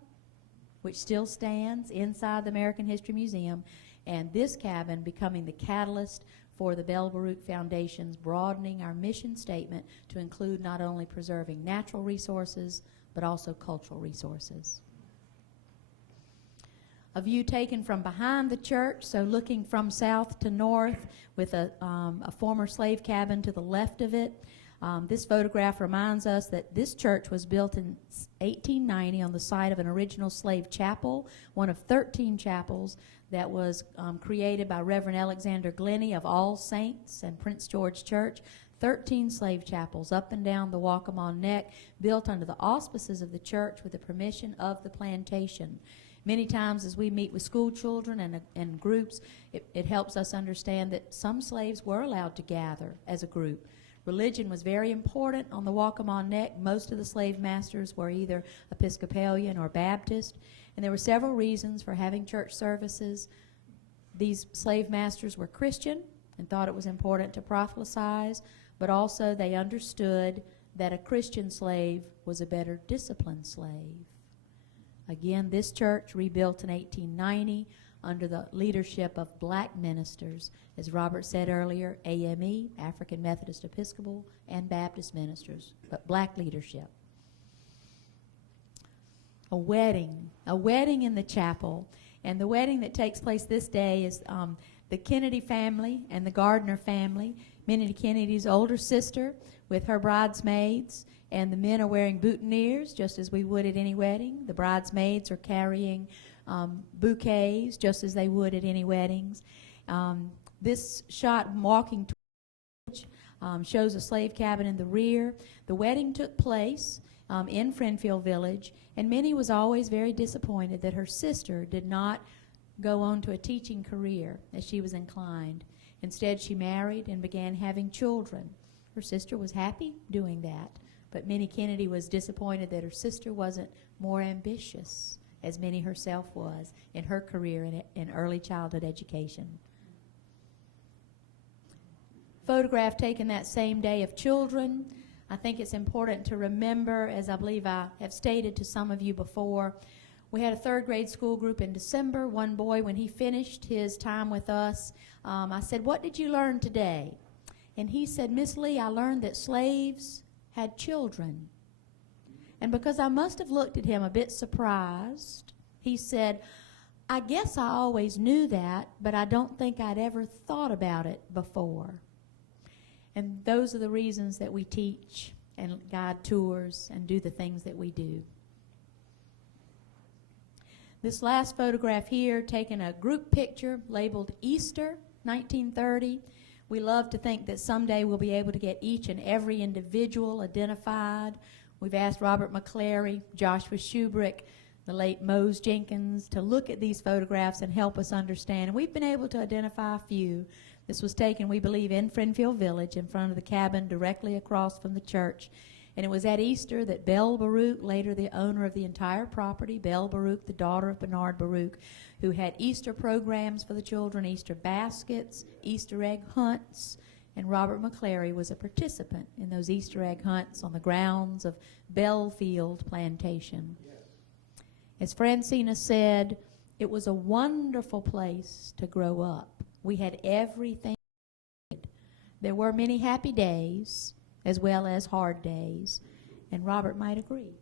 which still stands inside the American History Museum, and this cabin becoming the catalyst for the Bell Baruch Foundation's broadening our mission statement to include not only preserving natural resources, but also cultural resources. A view taken from behind the church, so looking from south to north with a former slave cabin to the left of it. This photograph reminds us that this church was built in 1890 on the site of an original slave chapel, one of 13 chapels that was created by Reverend Alexander Glennie of All Saints and Prince George Church. 13 slave chapels up and down the Waccamaw Neck, built under the auspices of the church with the permission of the plantation. Many times as we meet with school children and groups, it helps us understand that some slaves were allowed to gather as a group. Religion was very important on the Waccamaw Neck. Most of the slave masters were either Episcopalian or Baptist, and there were several reasons for having church services. These slave masters were Christian and thought it was important to proselytize, but also they understood that a Christian slave was a better disciplined slave. Again, this church rebuilt in 1890 under the leadership of black ministers, as Robert said earlier, AME, African Methodist Episcopal, and Baptist ministers, but black leadership. A wedding in the chapel, and the wedding that takes place this day is the Kennedy family and the Gardner family. Minnie Kennedy's older sister with her bridesmaids, and the men are wearing boutonnieres, just as we would at any wedding. The bridesmaids are carrying bouquets, just as they would at any weddings. This shot walking towards shows a slave cabin in the rear. The wedding took place in Friendfield Village, and Minnie was always very disappointed that her sister did not go on to a teaching career as she was inclined. Instead, she married and began having children. Her sister was happy doing that, but Minnie Kennedy was disappointed that her sister wasn't more ambitious, as Minnie herself was in her career in early childhood education. Photograph taken that same day of children. I think it's important to remember, as I believe I have stated to some of you before, we had a third grade school group in December. One boy, when he finished his time with us, I said, "What did you learn today?" And he said, "Miss Lee, I learned that slaves had children." And because I must have looked at him a bit surprised, he said, "I guess I always knew that, but I don't think I'd ever thought about it before." And those are the reasons that we teach and guide tours and do the things that we do. This last photograph here, taken a group picture labeled Easter 1930. We love to think that someday we'll be able to get each and every individual identified. We've asked Robert McClary, Joshua Shubrick, the late Mose Jenkins to look at these photographs and help us understand. And we've been able to identify a few. This was taken, we believe, in Friendfield Village in front of the cabin directly across from the church. And it was at Easter that Belle Baruch, later the owner of the entire property, Belle Baruch, the daughter of Bernard Baruch, who had Easter programs for the children, Easter baskets, Easter egg hunts, and Robert McClary was a participant in those Easter egg hunts on the grounds of Bellefield Plantation. As Francina said, it was a wonderful place to grow up. We had everything. There were many happy days as well as hard days, and Robert might agree.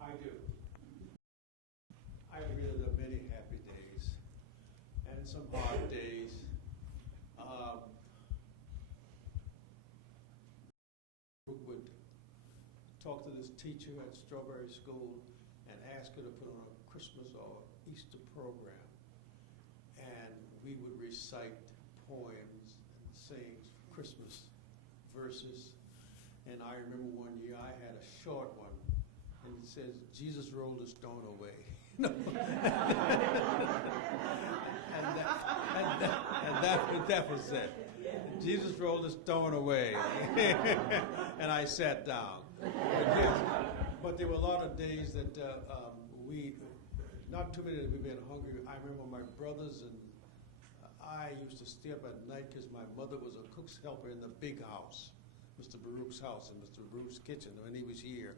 I do. I agree that there are many happy days and some hard days. Would talk to this teacher at Strawberry School and ask her to put on a Christmas or Easter program, and we would recite poems and sing Christmas verses. And I remember one year I had a short one, and it says, "Jesus rolled a stone away." and that was it. Jesus rolled a stone away. And I sat down. Yes, but there were a lot of days that not too many that we've been hungry. I remember my brothers and I used to stay up at night because my mother was a cook's helper in the big house, Mr. Baruch's house and Mr. Baruch's kitchen when he was here.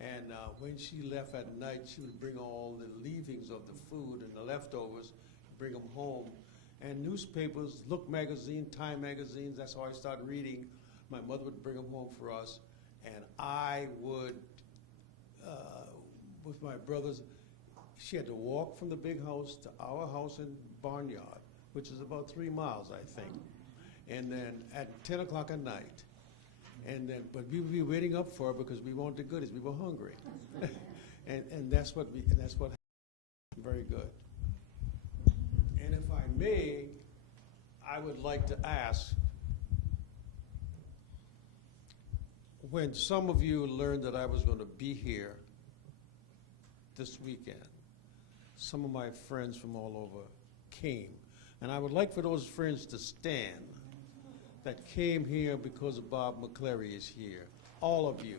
And when she left at night, she would bring all the leavings of the food and the leftovers, bring them home. And newspapers, Look magazine, Time magazines, that's how I started reading. My mother would bring them home for us. And I would, with my brothers, she had to walk from the big house to our house in Barnyard, which is about 3 miles, I think. And then at 10 o'clock at night. And then, but we would be waiting up for her because we wanted the goodies. We were hungry. and that's what happened. Very good. And if I may, I would like to ask, when some of you learned that I was going to be here this weekend, some of my friends from all over came. And I would like for those friends to stand that came here because Bob McCleary is here. All of you.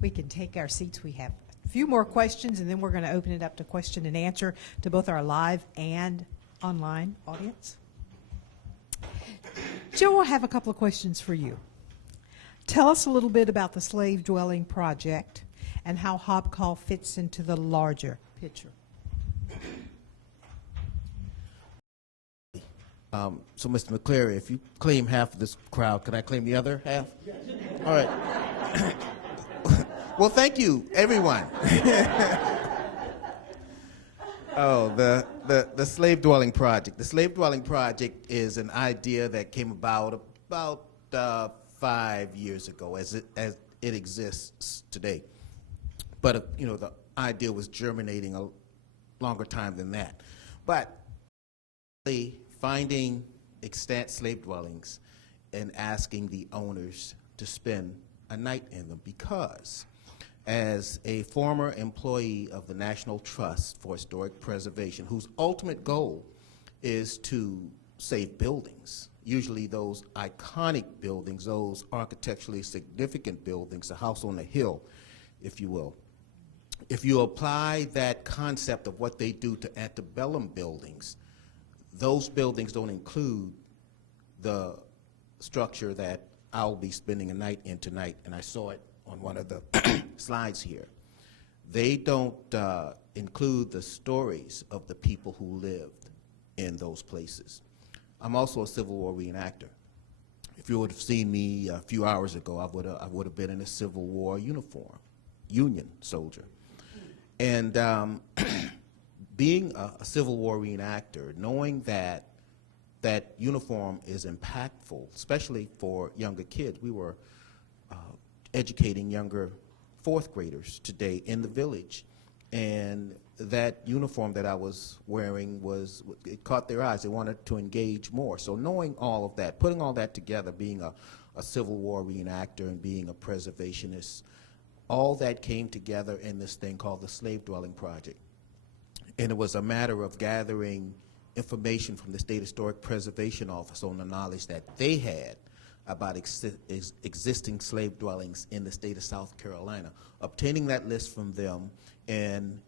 We can take our seats. We have a few more questions, and then we're going to open it up to question and answer to both our live and online audience. Joe, I have a couple of questions for you. Tell us a little bit about the Slave Dwelling Project and how Hobcaw fits into the larger picture. So, Mr. McCleary, if you claim half of this crowd, can I claim the other half? Yes. All right. Well, thank you, everyone. Oh, the Slave Dwelling Project. The Slave Dwelling Project is an idea that came about 5 years ago, as it exists today. But the idea was germinating a longer time than that. But finding extant slave dwellings and asking the owners to spend a night in them, because as a former employee of the National Trust for Historic Preservation, whose ultimate goal is to save buildings, usually those iconic buildings, those architecturally significant buildings, the house on the hill, if you will. If you apply that concept of what they do to antebellum buildings, those buildings don't include the structure that I'll be spending a night in tonight, and I saw it on one of the slides here. They don't include the stories of the people who lived in those places. I'm also a Civil War reenactor. If you would have seen me a few hours ago, I would have been in a Civil War uniform, Union soldier. And being a Civil War reenactor, knowing that that uniform is impactful, especially for younger kids. We were educating younger fourth graders today in the village, and that uniform that I was wearing it caught their eyes. They wanted to engage more. So knowing all of that, putting all that together, being a Civil War reenactor and being a preservationist, all that came together in this thing called the Slave Dwelling Project. And it was a matter of gathering information from the State Historic Preservation Office on the knowledge that they had about existing slave dwellings in the state of South Carolina, obtaining that list from them and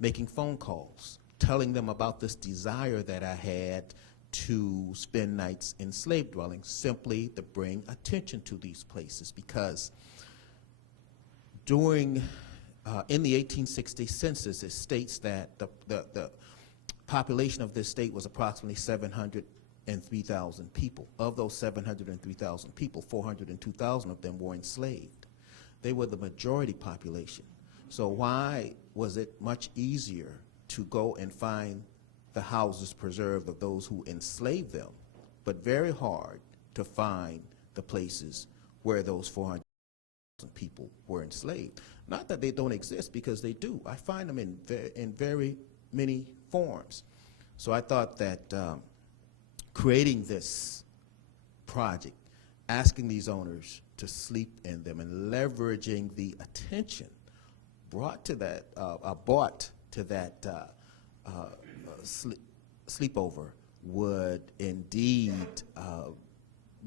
making phone calls, telling them about this desire that I had to spend nights in slave dwellings, simply to bring attention to these places, because during in the 1860 census, it states that the population of this state was approximately 703,000 people. Of those 703,000 people, 402,000 of them were enslaved. They were the majority population. So why was it much easier to go and find the houses preserved of those who enslaved them, but very hard to find the places where those 400,000 people were enslaved? Not that they don't exist, because they do. I find them in very many forms. So I thought that creating this project, asking these owners to sleep in them, and leveraging the attention brought to that, sleepover would indeed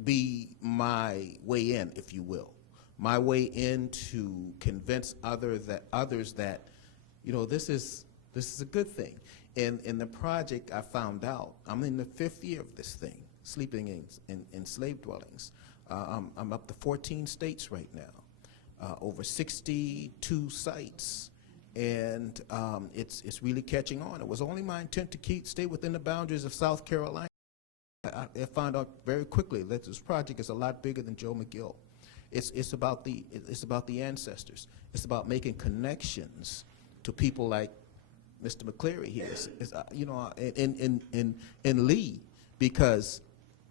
be my way in, if you will, my way in to convince others that, you know, this is a good thing. In the project, I found out I'm in the 5th year of this thing, sleeping in slave dwellings. I'm up to 14 states right now, over 62 sites, and it's really catching on. It was only my intent to stay within the boundaries of South Carolina. I found out very quickly that this project is a lot bigger than Joe McGill. It's about the ancestors. It's about making connections to people like Mr. McCleary here, you know, in Lee, because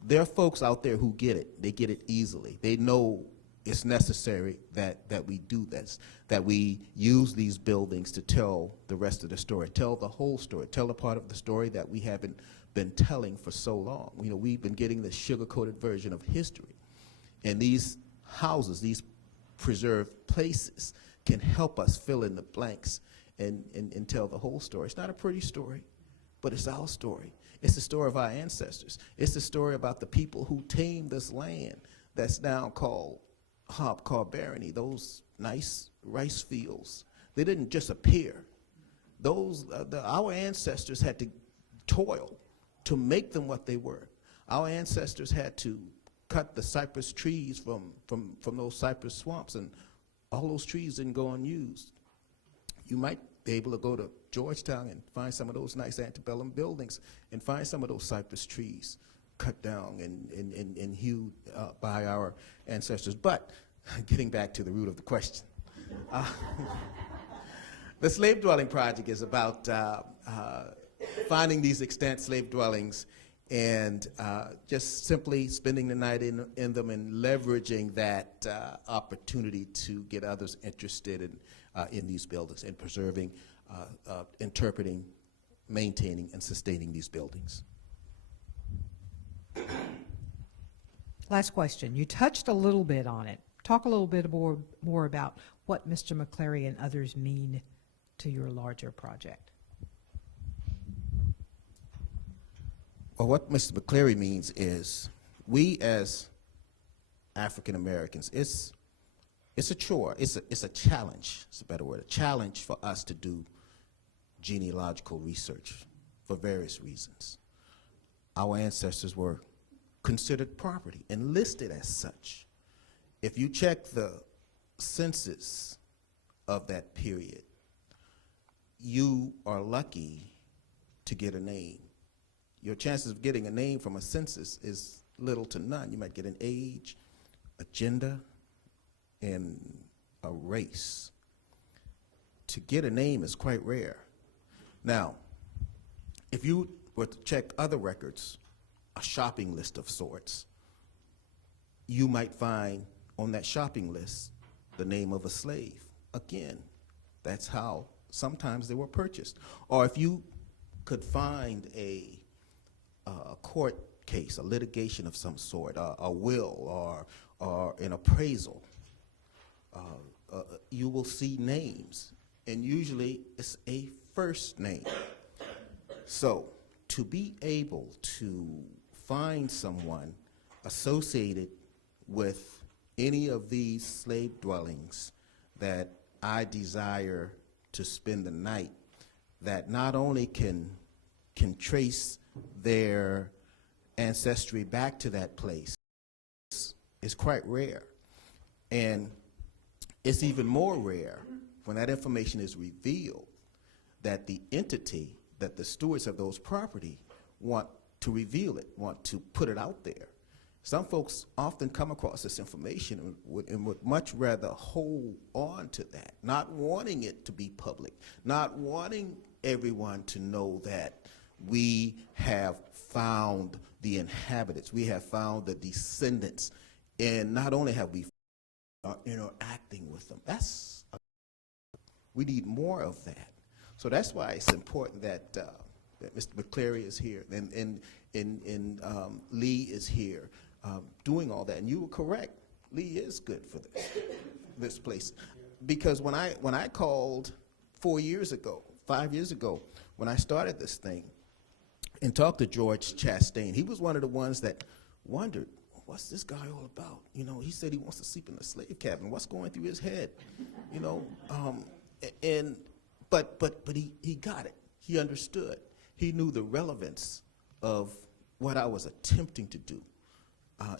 there are folks out there who get it. They get it easily. They know it's necessary that we do this, that we use these buildings to tell the rest of the story, tell the whole story, tell a part of the story that we haven't been telling for so long. You know, we've been getting the sugar-coated version of history, and these houses, these preserved places, can help us fill in the blanks and tell the whole story. It's not a pretty story, but it's our story. It's the story of our ancestors. It's the story about the people who tamed this land that's now called Hobcaw Barony, those nice rice fields. They didn't just appear. Our ancestors had to toil to make them what they were. Our ancestors had to cut the cypress trees from those cypress swamps, and all those trees didn't go unused. You might be able to go to Georgetown and find some of those nice antebellum buildings and find some of those cypress trees cut down and hewed by our ancestors. But getting back to the root of the question, the slave dwelling project is about finding these extant slave dwellings and just simply spending the night in them and leveraging that opportunity to get others interested in these buildings and preserving, interpreting, maintaining, and sustaining these buildings. Last question. You touched a little bit on it. Talk a little bit more about what Mr. McCleary and others mean to your larger project. Well, what Mr. McCleary means is we as African Americans, it's a chore, it's a challenge, it's a better word, a challenge for us to do genealogical research for various reasons. Our ancestors were considered property and listed as such. If you check the census of that period, you are lucky to get a name. Your chances of getting a name from a census is little to none. You might get an age, a gender, and a race. To get a name is quite rare. Now, if you were to check other records, a shopping list of sorts, you might find on that shopping list the name of a slave. Again, that's how sometimes they were purchased. Or if you could find a court case, a litigation of some sort, a will or an appraisal, you will see names, and usually it's a first name. So to be able to find someone associated with any of these slave dwellings that I desire to spend the night, that not only can trace their ancestry back to that place, is quite rare. And it's even more rare when that information is revealed that the entity, that the stewards of those property want to reveal it, want to put it out there. Some folks often come across this information and would much rather hold on to that, not wanting it to be public, not wanting everyone to know that we have found the inhabitants, we have found the descendants, and not only have we interacting with them. We need more of that. So that's why it's important that Mr. McCleary is here and Lee is here doing all that. And you were correct Lee is good for this place. Because when I called 5 years ago, when I started this thing, and talked to George Chastain, he was one of the ones that wondered, what's this guy all about? You know, he said he wants to sleep in the slave cabin. What's going through his head? You know, but he got it. He understood. He knew the relevance of what I was attempting to do.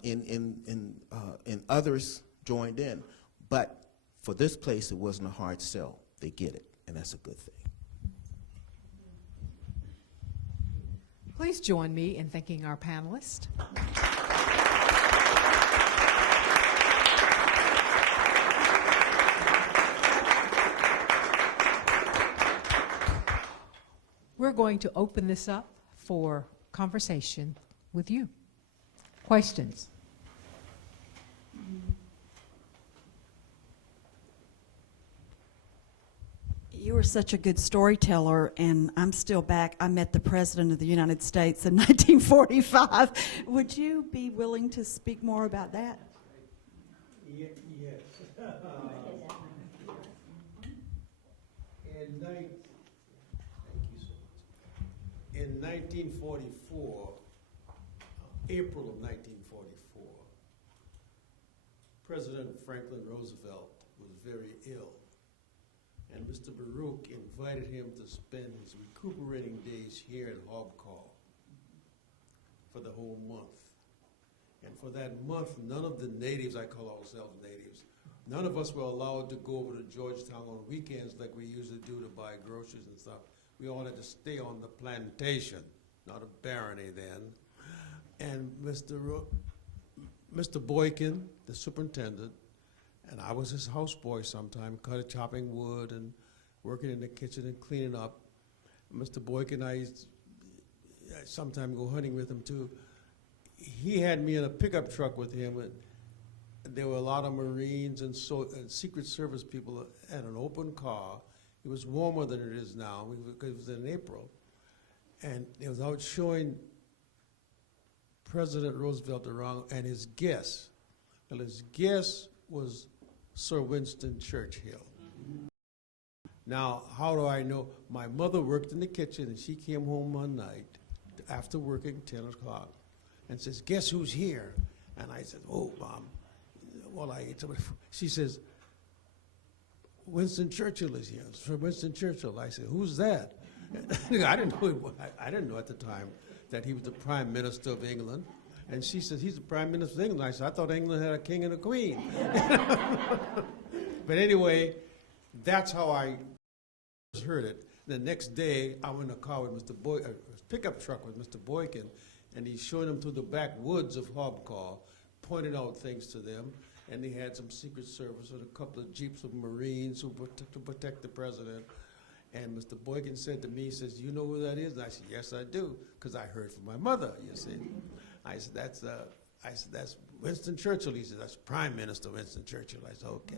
And others joined in. But for this place, it wasn't a hard sell. They get it, and that's a good thing. Please join me in thanking our panelists. We're going to open this up for conversation with you. Questions? You were such a good storyteller, and I'm still back. I met the President of the United States in 1945. Would you be willing to speak more about that? Yes. In 1944, April of 1944, President Franklin Roosevelt was very ill. And Mr. Baruch invited him to spend his recuperating days here in Hobcaw for the whole month. And for that month, none of the natives, I call ourselves natives, none of us were allowed to go over to Georgetown on weekends like we usually do to buy groceries and stuff. We all had to stay on the plantation, not a barony then. And Mr. Boykin, the superintendent, and I was his houseboy sometime, chopping wood and working in the kitchen and cleaning up. Mr. Boykin, I sometimes go hunting with him too. He had me in a pickup truck with him, and there were a lot of Marines and Secret Service people at an open car. It was warmer than it is now, because it was in April. And it was out showing President Roosevelt around and his guest. Well, his guest was Sir Winston Churchill. Now, how do I know? My mother worked in the kitchen, and she came home one night after working 10 o'clock and says, guess who's here? And I said, oh, Mom. Well, she says, Winston Churchill is here. Sir Winston Churchill. I said, who's that? I didn't know at the time that he was the Prime Minister of England. And she says, he's the Prime Minister of England. I said, I thought England had a king and a queen. But anyway, that's how I heard it. The next day, I went in a car with Mr. Boykin, a pickup truck with Mr. Boykin, and he's showing them through the backwoods of Hobcaw, pointing out things to them. And they had some Secret Service and a couple of jeeps of Marines who to protect the president. And Mr. Boykin said to me, he says, you know who that is? And I said, yes, I do, because I heard from my mother, you see. I said, that's Winston Churchill. He said, that's Prime Minister Winston Churchill. I said, okay.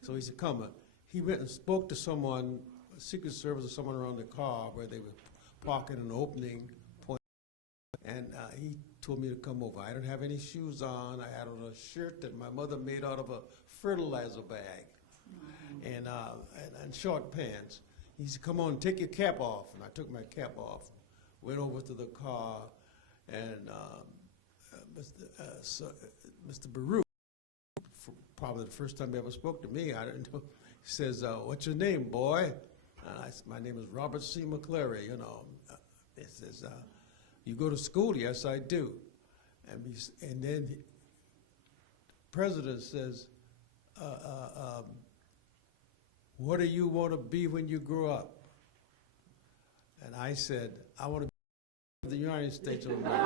So he said, come on. He went and spoke to someone, Secret Service or someone around the car where they were parking an opening point. And he told me to come over. I didn't have any shoes on. I had on a shirt that my mother made out of a fertilizer bag and short pants. He said, come on, take your cap off. And I took my cap off, went over to the car, and Mr. Baruch, probably the first time he ever spoke to me, I didn't know, he says, what's your name, boy? And I said, my name is Robert C. McCleary, you know. He says, you go to school? Yes, I do. And then the president says, what do you want to be when you grow up? And I said, I want to be the United States of America.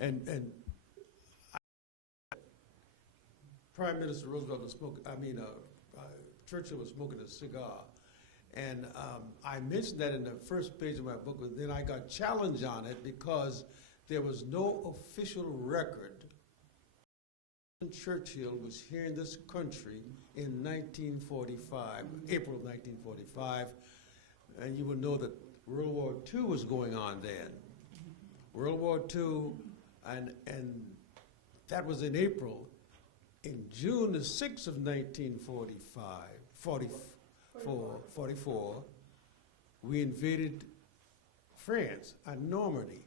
and Prime Minister Roosevelt was smoking, Churchill was smoking a cigar. And I mentioned that in the first page of my book, but then I got challenged on it because there was no official record Churchill was here in this country in 1945, April of 1945, and you would know that World War II was going on then. World War II, and that was in April. In June the 6th of 1944, we invaded France and Normandy.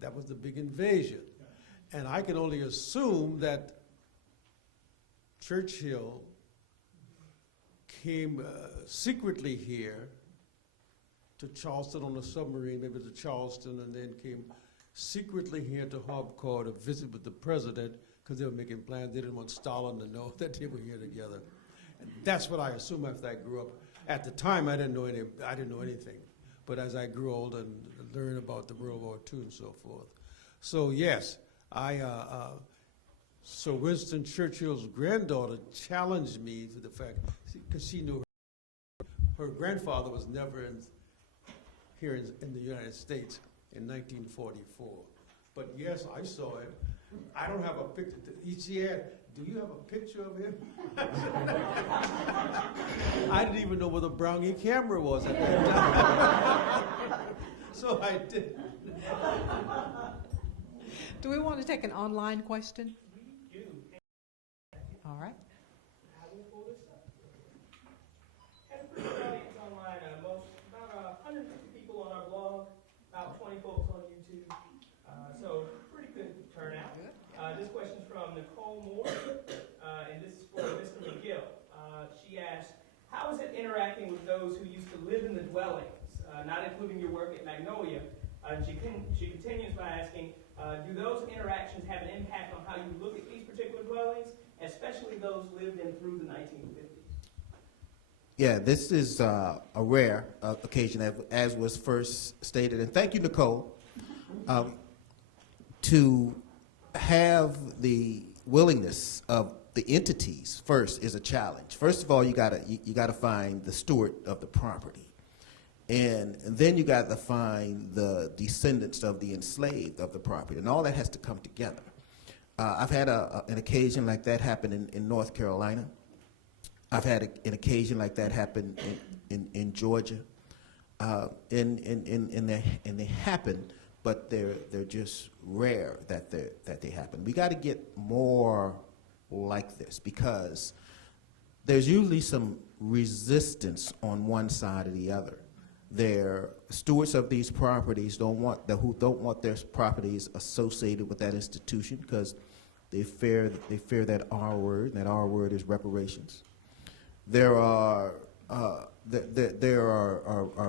That was the big invasion. And I can only assume that Churchill came secretly here to Charleston on a submarine, maybe to Charleston, and then came secretly here to Hobcaw to visit with the president because they were making plans. They didn't want Stalin to know that they were here together. And that's what I assume after I grew up. At the time, I didn't know anything. But as I grew older and learned about the World War II and so forth. So yes, Sir Winston Churchill's granddaughter challenged me to the fact, because she knew her grandfather was never here in the United States in 1944. But yes, I saw him. I don't have a picture. She had, do you have a picture of him? I didn't even know what a Brownie camera was at that time. So I did. Do we want to take an online question? We do. All right. I will pull this up. Had a pretty good audience online. About 150 people on our blog, about 20 folks on YouTube. So pretty good turnout. This question's from Nicole Moore, and this is for Mr. McGill. She asked, how is it interacting with those who used to live in the dwellings, not including your work at Magnolia? She continues by asking, do those interactions have an impact on how you look at these particular dwellings, especially those lived in through the 1950s? Yeah, this is a rare occasion, as was first stated. And thank you, Nicole. To have the willingness of the entities first is a challenge. First of all, you gotta find the steward of the property, and then you gotta find the descendants of the enslaved of the property, and all that has to come together. I've had an occasion like that happen in North Carolina. I've had an occasion like that happen in Georgia, and they happen. But they're just rare that they happen. We got to get more like this because there's usually some resistance on one side or the other. Their stewards of these properties don't want their properties associated with that institution because they fear that R word, and that R word is reparations. There are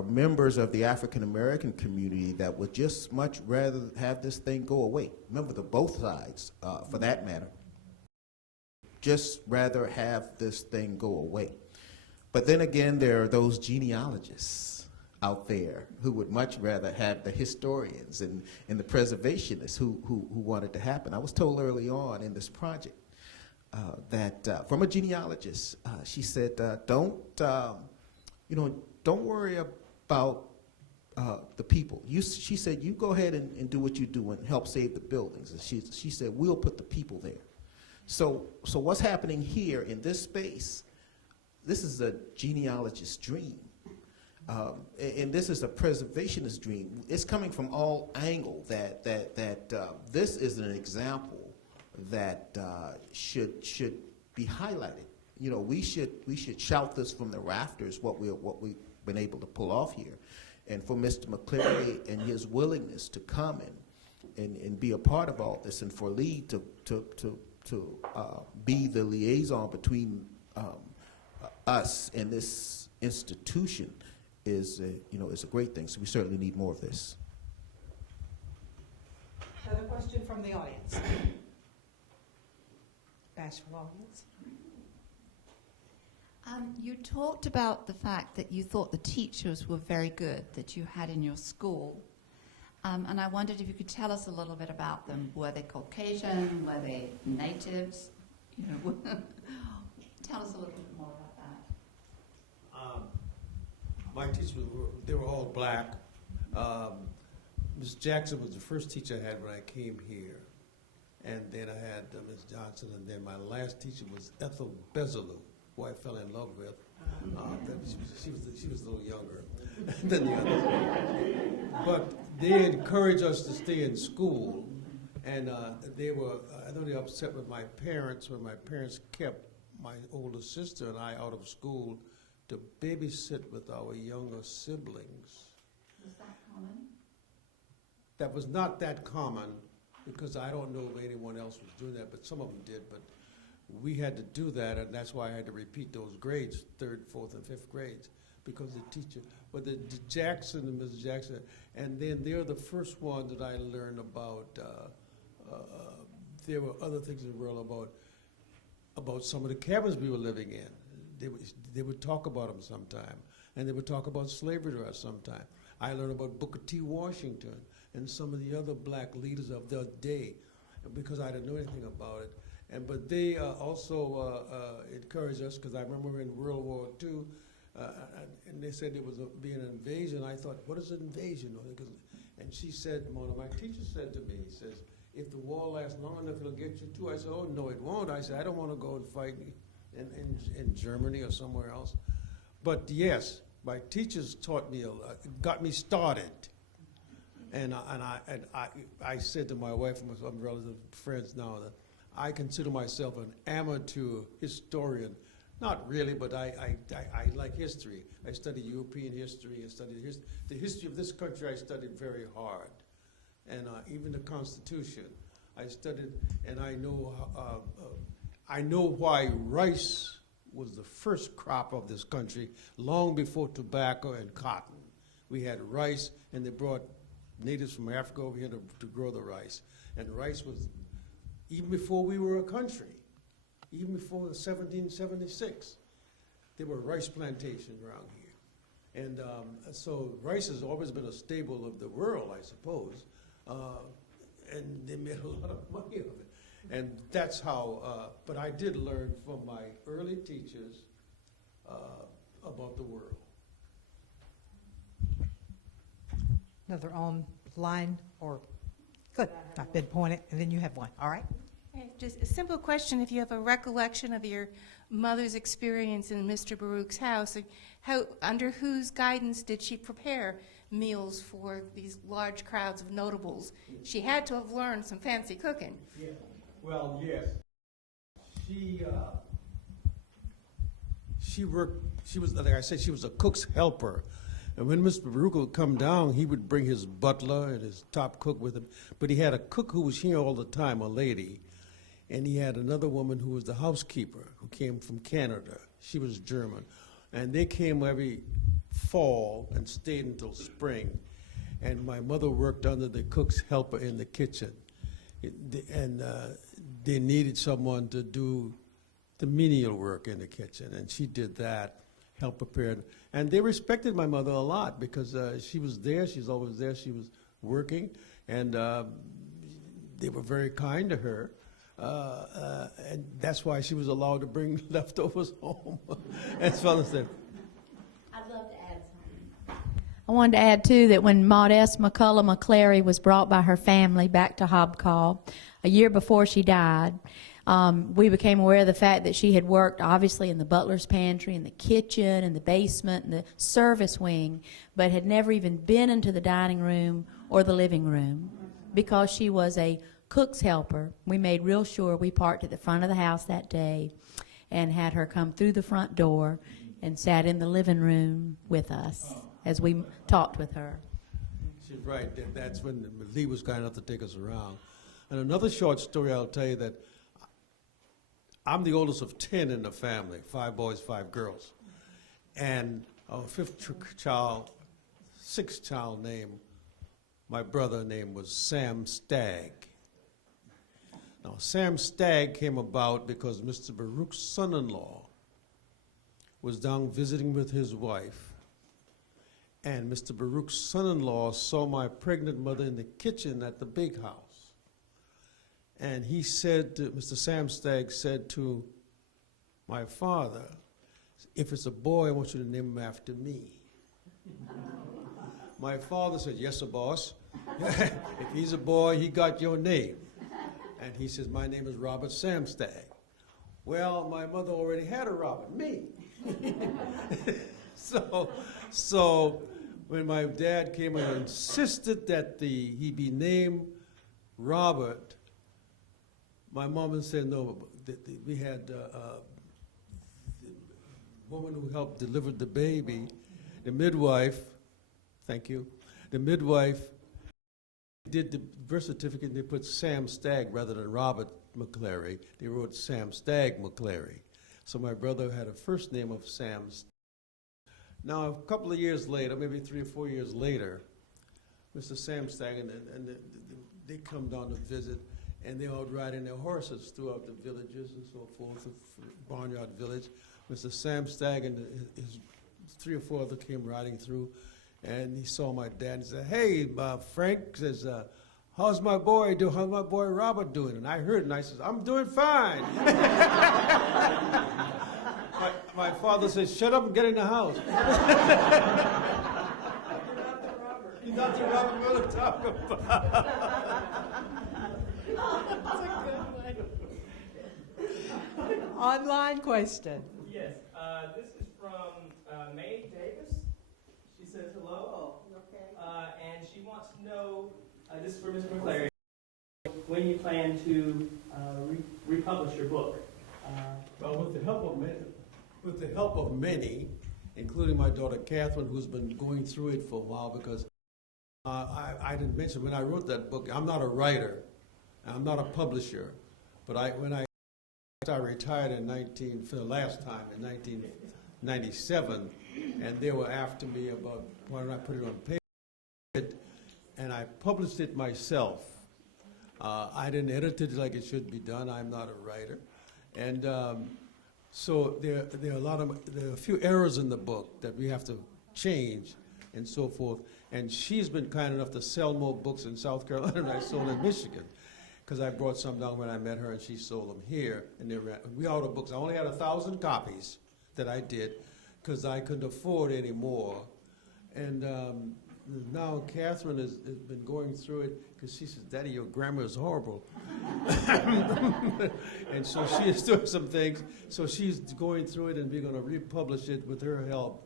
members of the African American community that would just much rather have this thing go away. Members of both sides, for that matter, just rather have this thing go away. But then again, there are those genealogists out there who would much rather have the historians and the preservationists who want it to happen. I was told early on in this project that from a genealogist, she said, don't worry about the people. She said, you go ahead and do what you do and help save the buildings. And she said, we'll put the people there. So what's happening here in this space, this is a genealogist's dream. And this is a preservationist dream. It's coming from all angles that this is an example that should be highlighted. You know, we should shout this from the rafters, what we've been able to pull off here. And for Mr. McCleary and his willingness to come and be a part of all this, and for Lee to be the liaison between us and this institution is a great thing. So we certainly need more of this. Another question from the audience. Bashful audience. You talked about the fact that you thought the teachers were very good that you had in your school. And I wondered if you could tell us a little bit about them. Were they Caucasian? Were they natives? You know, tell us a little bit more about that. My teachers, they were all black. Ms. Jackson was the first teacher I had when I came here. And then I had Ms. Johnson, and then my last teacher was Ethel Bezalou. who I fell in love with. She was a little younger than the others. But they encouraged us to stay in school, and they were, I know they were upset with my parents when my parents kept my older sister and I out of school to babysit with our younger siblings. Was that common? That was not that common, because I don't know if anyone else was doing that, but some of them did. But we had to do that, and that's why I had to repeat those grades, 3rd, 4th, and 5th grades, because the teacher, but the Jackson and Mrs. Jackson, and then they're the first ones that I learned about. There were other things in the world about some of the cabins we were living in. They would talk about them sometime, and they would talk about slavery to us sometime. I learned about Booker T. Washington and some of the other black leaders of the day, because I didn't know anything about it. But they also encouraged us, because I remember in World War II, and they said there was be an invasion. I thought, what is an invasion? And she said, one of my teachers said to me, he says, if the war lasts long enough, it'll get you too. I said, oh, no, it won't. I said, I don't want to go and fight in Germany or somewhere else. But yes, my teachers taught me, got me started. And I said to my wife and some relative friends now that I consider myself an amateur historian. Not really, but I like history. I study European history and studied the history of this country. I studied very hard, and even the Constitution. I studied, and I know why rice was the first crop of this country long before tobacco and cotton. We had rice, and they brought natives from Africa over here to grow the rice. And rice was, even before we were a country, even before 1776, there were rice plantations around here. And so rice has always been a staple of the world, I suppose. And they made a lot of money of it. And that's how, but I did learn from my early teachers about the world. Another online or, good, I've been pointed, and then you have one, all right? Okay, just a simple question. If you have a recollection of your mother's experience in Mr. Baruch's house, how, under whose guidance did she prepare meals for these large crowds of notables? She had to have learned some fancy cooking. Yeah. Well, yes. She worked, she was, like I said, she was a cook's helper. And when Mr. Baruch would come down, he would bring his butler and his top cook with him. But he had a cook who was here all the time, a lady. And he had another woman who was the housekeeper, who came from Canada. She was German. And they came every fall and stayed until spring. And my mother worked under the cook's helper in the kitchen. And they needed someone to do the menial work in the kitchen. And she did that, helped prepare. And they respected my mother a lot because she was there. She's always there. She was working. And they were very kind to her. And that's why she was allowed to bring leftovers home, as well as that. I'd love to add something. I wanted to add, too, that when Maud S. McCullough McClary was brought by her family back to Hobcaw a year before she died, we became aware of the fact that she had worked, obviously, in the butler's pantry, in the kitchen, in the basement, in the service wing, but had never even been into the dining room or the living room because she was a cook's helper. We made real sure we parked at the front of the house that day and had her come through the front door and sat in the living room with us as we talked with her. She's right. That's when Lee was kind enough to take us around. And another short story I'll tell you, that I'm the oldest of 10 in the family, 5 boys, 5 girls. And our 5th child, 6th child name, my brother name was Sam Stagg. Now, Sam Stagg came about because Mr. Baruch's son-in-law was down visiting with his wife, and Mr. Baruch's son-in-law saw my pregnant mother in the kitchen at the big house. And he said, Mr. Sam Stagg said to my father, if it's a boy, I want you to name him after me. My father said, yes, sir, boss. If he's a boy, he got your name. And he says, my name is Robert Sam Stagg. Well, my mother already had a Robert, me. So when my dad came and insisted that he be named Robert, my mom said no. We had the woman who helped deliver the baby, the midwife. Thank you. The midwife did the birth certificate, and they put Sam Stagg rather than Robert McClary. They wrote Sam Stagg McClary. So my brother had a first name of Sam Stagg. Now, a couple of years later, maybe 3 or 4 years later, Mr. Sam Stagg and they come down to visit, and they're out riding their horses throughout the villages and so forth, Barnyard Village. Mr. Sam Stagg and his 3 or 4 others came riding through, and he saw my dad and said, "Hey, Frank," says, how's my boy Robert doing? And I heard it, and I said, "I'm doing fine." My father says, "Shut up and get in the house." You're not the Robert we're going to talk about. That's a good one. Online question. Yes, this is from May Davis. She says hello. And she wants to know, this is for Mr. McClary, when you plan to republish your book. Well, with the help of many, including my daughter Catherine, who's been going through it for a while, because I didn't mention when I wrote that book, I'm not a writer, I'm not a publisher, but when I retired for the last time in 1997, and they were after me about why don't I put it on paper, and I published it myself. I didn't edit it like it should be done. I'm not a writer, and so there are a few errors in the book that we have to change, and so forth. And she's been kind enough to sell more books in South Carolina than I sold in Michigan, because I brought some down when I met her, and she sold them here. And we out of books. I only had 1,000 copies that I did, because I couldn't afford any more. And now Catherine has been going through it, because she says, "Daddy, your grammar is horrible." And so she is doing some things. So she's going through it, and we're going to republish it with her help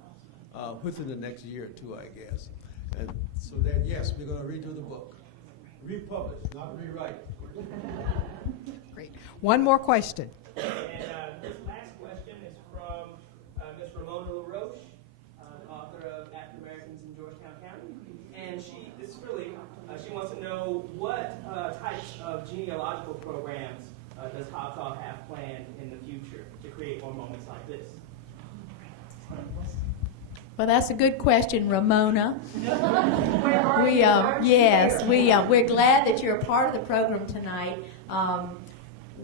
within the next year or two, I guess. And so that, yes, we're going to redo the book. Republish, not rewrite. Great. One more question. And this last question is from Ms. Ramona LaRoche, author of African Americans in Georgetown County. And she wants to know what types of genealogical programs does Hobcaw have planned in the future to create more moments like this? Well, that's a good question, Ramona. We're glad that you're a part of the program tonight.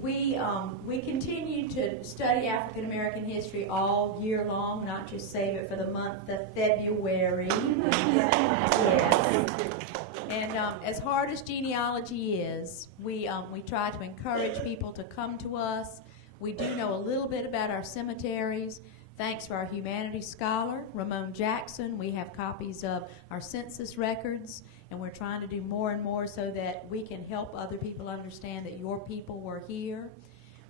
We continue to study African American history all year long, not just save it for the month of February. Yes. And as hard as genealogy is, we try to encourage people to come to us. We do know a little bit about our cemeteries. Thanks to our humanities scholar, Ramon Jackson, we have copies of our census records, and we're trying to do more and more so that we can help other people understand that your people were here.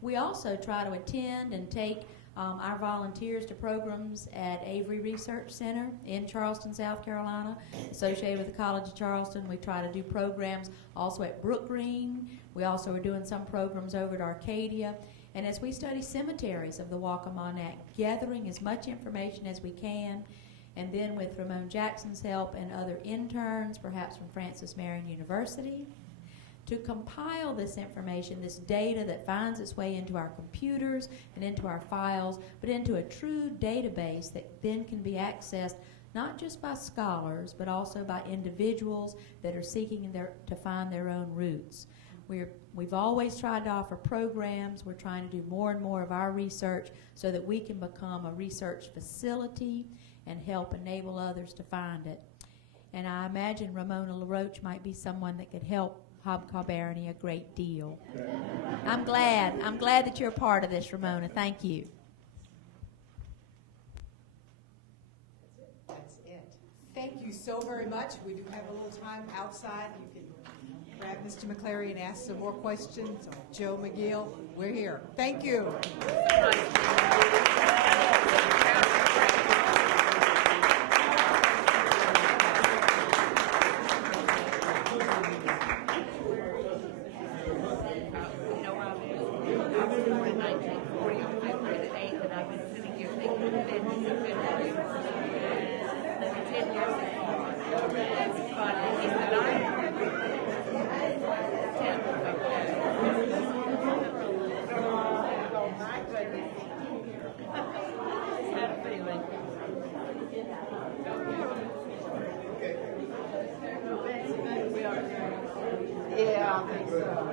We also try to attend and take our volunteers to programs at Avery Research Center in Charleston, South Carolina, associated with the College of Charleston. We try to do programs also at Brook Green. We also are doing some programs over at Arcadia. And as we study cemeteries of the Waccamaw-Nac, gathering as much information as we can, and then with Ramon Jackson's help and other interns, perhaps from Francis Marion University, to compile this information, this data that finds its way into our computers and into our files, but into a true database that then can be accessed not just by scholars, but also by individuals that are seeking to find their own roots. We've always tried to offer programs. We're trying to do more and more of our research so that we can become a research facility and help enable others to find it. And I imagine Ramona LaRoche might be someone that could help Hobcaw Barony a great deal. I'm glad that you're a part of this, Ramona. Thank you. That's it. Thank you so very much. We do have a little time outside. You can Grab Mr. McClary and ask some more questions. Joe McGill, we're here. Thank you. Yeah, I think so.